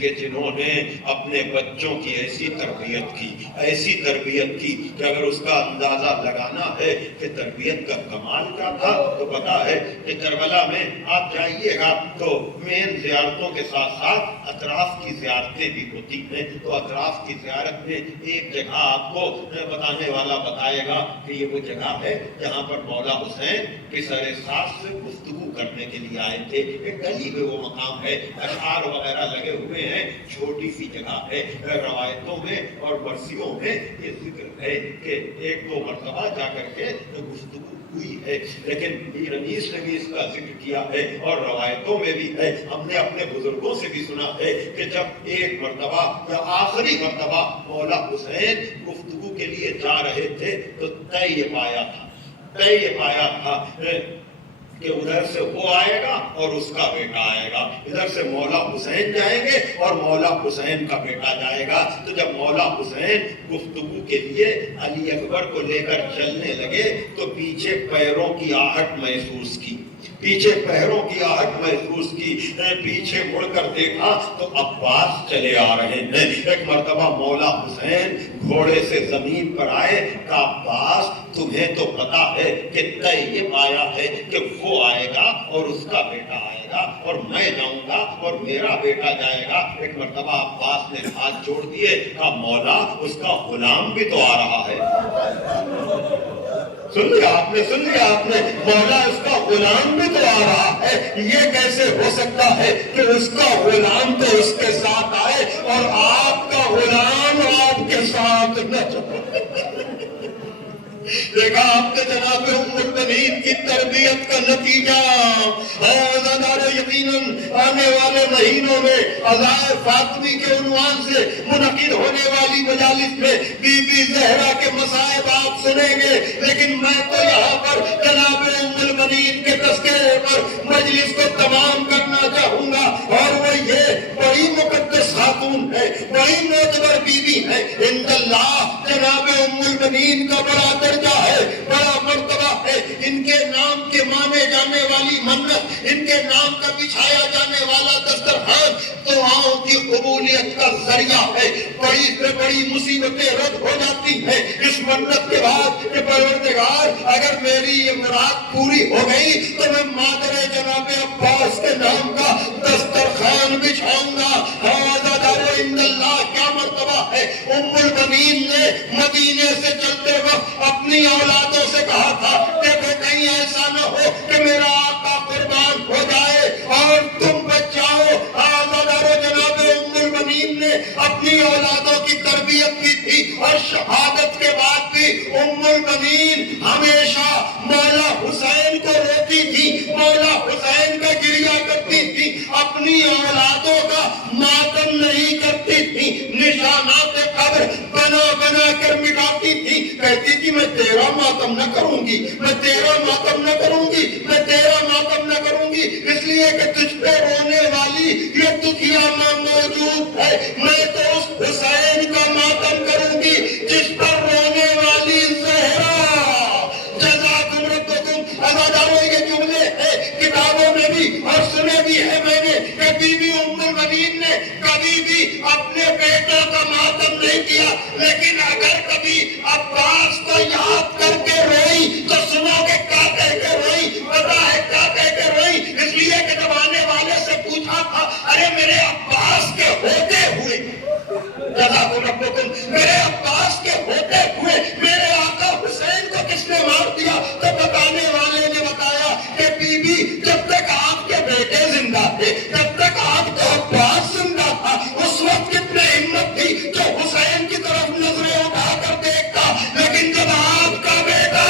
کہ جنہوں نے اپنے بچوں کی ایسی تربیت کی کہ اگر اس کا اندازہ لگانا ہے کہ تربیت کا کمال کیا تھا تو پتا ہے کہ کربلا میں آپ جائیے گا تو مین زیارتوں کے ساتھ ساتھ اطراف کی زیارتیں بھی ہوتی ہیں. تو اطراف کی زیارت میں ایک جگہ آپ کو بتانے والا بتائے گا کہ یہ وہ جگہ ہے جہاں پر مولا حسین کے سر ساز سے گفتگو کرنے کے لیے آئے تھے. ایک گلی میں وہ مقام ہے, اشعار وغیرہ لگے ہوئے ہیں, چھوٹی سی جگہ ہے. روایتوں میں اور برسیوں میں یہ ذکر ہے کہ ایک دو مرتبہ جا کر کے گفتگو ہوئی ہے, لیکن میر انیس نے بھی اس کا ذکر کیا ہے اور روایتوں میں بھی ہے. ہم نے اپنے بزرگوں سے بھی سنا ہے کہ جب ایک مرتبہ یا آخری مرتبہ مولا حسین گفتگو کے لیے جا رہے تھے تو طے یہ پایا تھا کہ ادھر سے وہ آئے گا اور اس کا بیٹا آئے گا, ادھر سے مولا حسین جائیں گے اور مولا حسین کا بیٹا جائے گا. تو جب مولا حسین گفتگو کے لیے علی اکبر کو لے کر چلنے لگے تو پیچھے پیروں کی آہٹ محسوس کی, پیچھے مڑ کر دیکھا تو عباس چلے آ رہے ہیں. ایک مرتبہ مولا حسین گھوڑے سے زمین پر آئے, کہا عباس تمہیں تو پتا ہے کہ طے یہ پایا ہے کہ وہ آئے گا اور اس کا بیٹا آئے گا اور میں جاؤں گا اور میرا بیٹا جائے گا. ایک مرتبہ عباس نے ہاتھ جوڑ دیے, کہا مولا اس کا غلام بھی تو آ رہا ہے. سن لیا آپ نے, مولا اس کا غلام بھی تو آ رہا ہے. یہ کیسے ہو سکتا ہے کہ اس کا غلام تو اس کے ساتھ آئے اور آپ کا غلام آپ کے ساتھ نہ چلے. دیکھا آپ نے جناب ام المؤمنین کی تربیت کا نتیجہ. یقیناً آنے والے مہینوں میں عزائے فاطمی کے عنوان سے منعقد ہونے والی مجالس میں بی بی زہرا کے مصائب آپ سنیں گے, لیکن میں تو یہاں پر جناب ام المؤمنین کے تذکرے پر مجلس کو تمام کرنا چاہوں گا, اور وہ یہ بڑی مقدس خاتون ہے, بڑی معتبر بی بی ہے. عند اللہ جناب ام المؤمنین کا بڑا درجہ ہے, بڑا مرتبہ ہے. ان کے نام کے مانے جانے والی منت, ان کے نام کا بچھایا جانے والا دسترخوان دعاؤں کی قبولیت کا ذریعہ ہے. بڑی سے بڑی مصیبتیں رد ہو جاتی ہیں اس منت کے بعد کہ پروردگار اگر میری یہ مراد پوری ہو گئی تو میں مادر جناب عباس کے نام کا دسترخوان بچھاؤں گا. عند اللہ کیا مرتبہ ہے. ام المؤمنین نے مدینے سے چلتے وقت اپنی اولادوں سے کہا تھا دیکھو کہیں ایسا نہ ہو کہ میرا آقا قربان ہو جائے اور تم بچ جاؤ. جناب ام المؤمنین نے اپنی اولادوں کی تربیت کی تھی اور شہادت کے بعد بھی ام المؤمنین ہمیشہ مولا حسین کو روتی تھی, مولا حسین کا گریہ کرتی تھی, اپنی اولادوں کا ماتم نہیں کرتی تھی, نشانات قبر بنا کر مٹاتی تھی. کہتی تھی میں تیرا ماتم نہ کروں گی, میں تیرا ماتم نہ کروں گی, میں تیرا ماتم نہ کروں گی, اس لیے کہ تجھ پہ رونے والی یہ دکھیا ماں موجود ہے. میں تو اس حسین کا ماتم کروں گی جس پر رونے والی زہرا. جزاکم ربکم. عزاداروں یہ جملے ہیں کتابوں میں بھی اور سنے بھی ہے میں نے کہ بی بی ام المؤمنین نے کبھی بھی اپنے بیٹا کا ماتم نہیں کیا, لیکن اگر کبھی عباس کو یاد کر کے روئی تو سنو کہ کیا کہہ کے روئی. پتا ہے کیا کہہ کے روئی؟ اس لیے کہ جب آنے والے سے پوچھا تھا ارے میرے عباس کے ہوتے ہوئے, جزاکم ربکم, میرے عباس کے ہوتے ہوئے میرے آقا حسین کو کس نے مار دیا؟ تو بتانے والے نے بتایا کہ بی بی جب تک آپ کے بیٹے زندہ تھے, جب تک آپ کا عباس زندہ تھا, اس وقت کتنے ہمت تھی جو حسین کی طرف نظریں اٹھا کر دیکھتا, لیکن جب آپ کا بیٹا,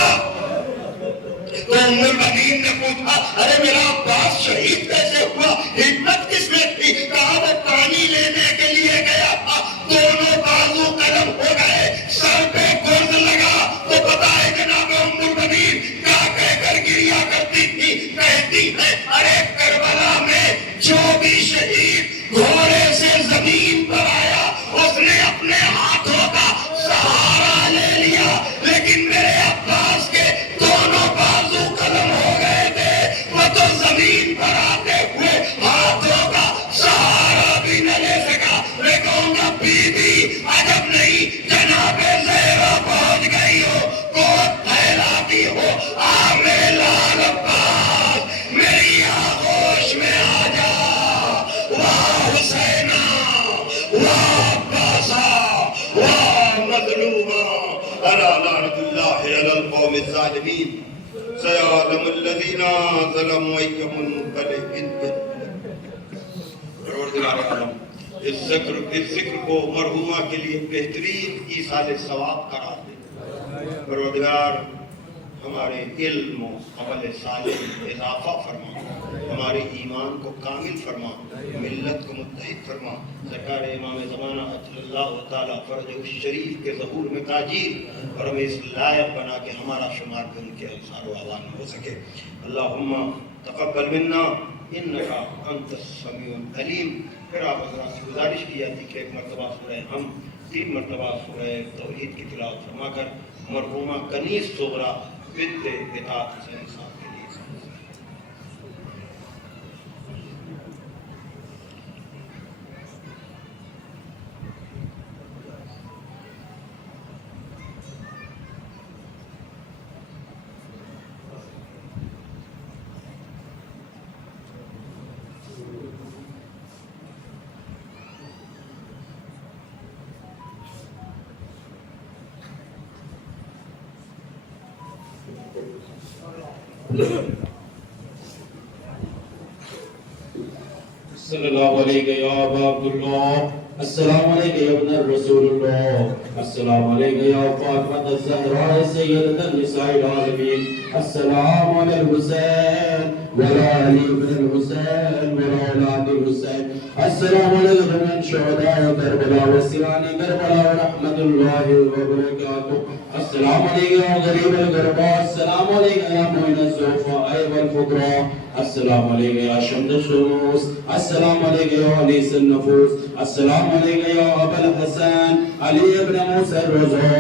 تو ام المؤمنین نے پوچھا ارے میرا عباس شہید کیسے ہوا؟ ہمت کس میں تھی؟ کہا وہ پانی لینے کے لیے گیا تھا, دونوں بازو قلم ہو گئے, سر پہ گرد لگا. تو پتا ہے جناب ام المؤمنین کیا کہہ کر گریہ کرتی تھی؟ کہتی ہے ارے کربلا میں جو بھی شہید گھوڑے سے زمین پر آیا اس نے اپنے ہاتھوں کا سہارا لے لیا, لیکن میرے عباس کے دونوں بازو قلم ہو گئے تھے. وہ تو الا لعنۃ اللہ علی القوم الظالمین سیعلم الذین ظلموا ای منقلب پروردگار عالم اس ذکر کو مرحومہ کے لیے بہترین ایصال ثواب قرار دے پروردگار ہمارے علم و عمل صالح اضافہ فرما ہمارے ایمان کو کامل فرما ملت کو متحد فرما سرکار امام زمانہ اجل اللہ تعالیٰ فرج الشریف کے ظہور میں تاجیر اور ہمیں اس لائق بنا کہ ہمارا شمار بھی ان کے انصار و اعوان میں ہو سکے اللہم تقبل منا انکا انت السمیع العلیم پھر آپ حضرات سے گزارش کی جاتی کہ ایک مرتبہ سورہ ہم 3 مرتبہ سورہ توحید کی تلاوت فرما کر مرحومہ کنیز صغرا بنت اطاعت حسین صاحب کے لیے صلی اللہ علیہ یا ابا عبداللہ السلام علیکم یا ابن الرسول اللہ السلام علیکم یا فاطمہ الزہراء سیدۃ النساء العالمین السلام علی الحسین وعلی علی بن الحسین وعلی اولاد الحسین السلام علیکم من شہداء کربلا وسیران کربلا ورحمۃ اللہ وبرکاتہ السلام علیکم یا غریب الغرباء السلام علیکم یا معین الضعفاء والفقراء السلام علیکم یا شمد الشموس السلام علیکم یا انیس النفوس السلام علیکم یا ابا الحسن علی ابن موسیٰ الرضا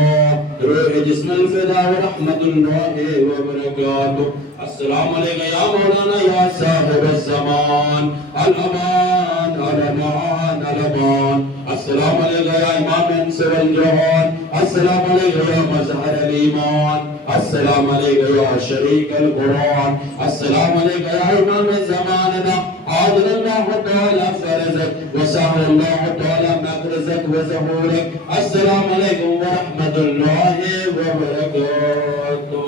روح جسم الفدا ورحمۃ اللہ وبرکاتہ السلام علیکم یا مولانا یا صاحب الزمان الامان الامان الامان السلام علیکم یا امام انس والجہان السلام علیکم یا مظہر الایمان السلام علیکم یا شریک القرآن السلام علیکم یا امام زماننا عادل اللہ تعالی فرزق وسهل اللہ تعالی مغرزق وظہورک السلام علیکم ورحمۃ اللہ وبرکاتہ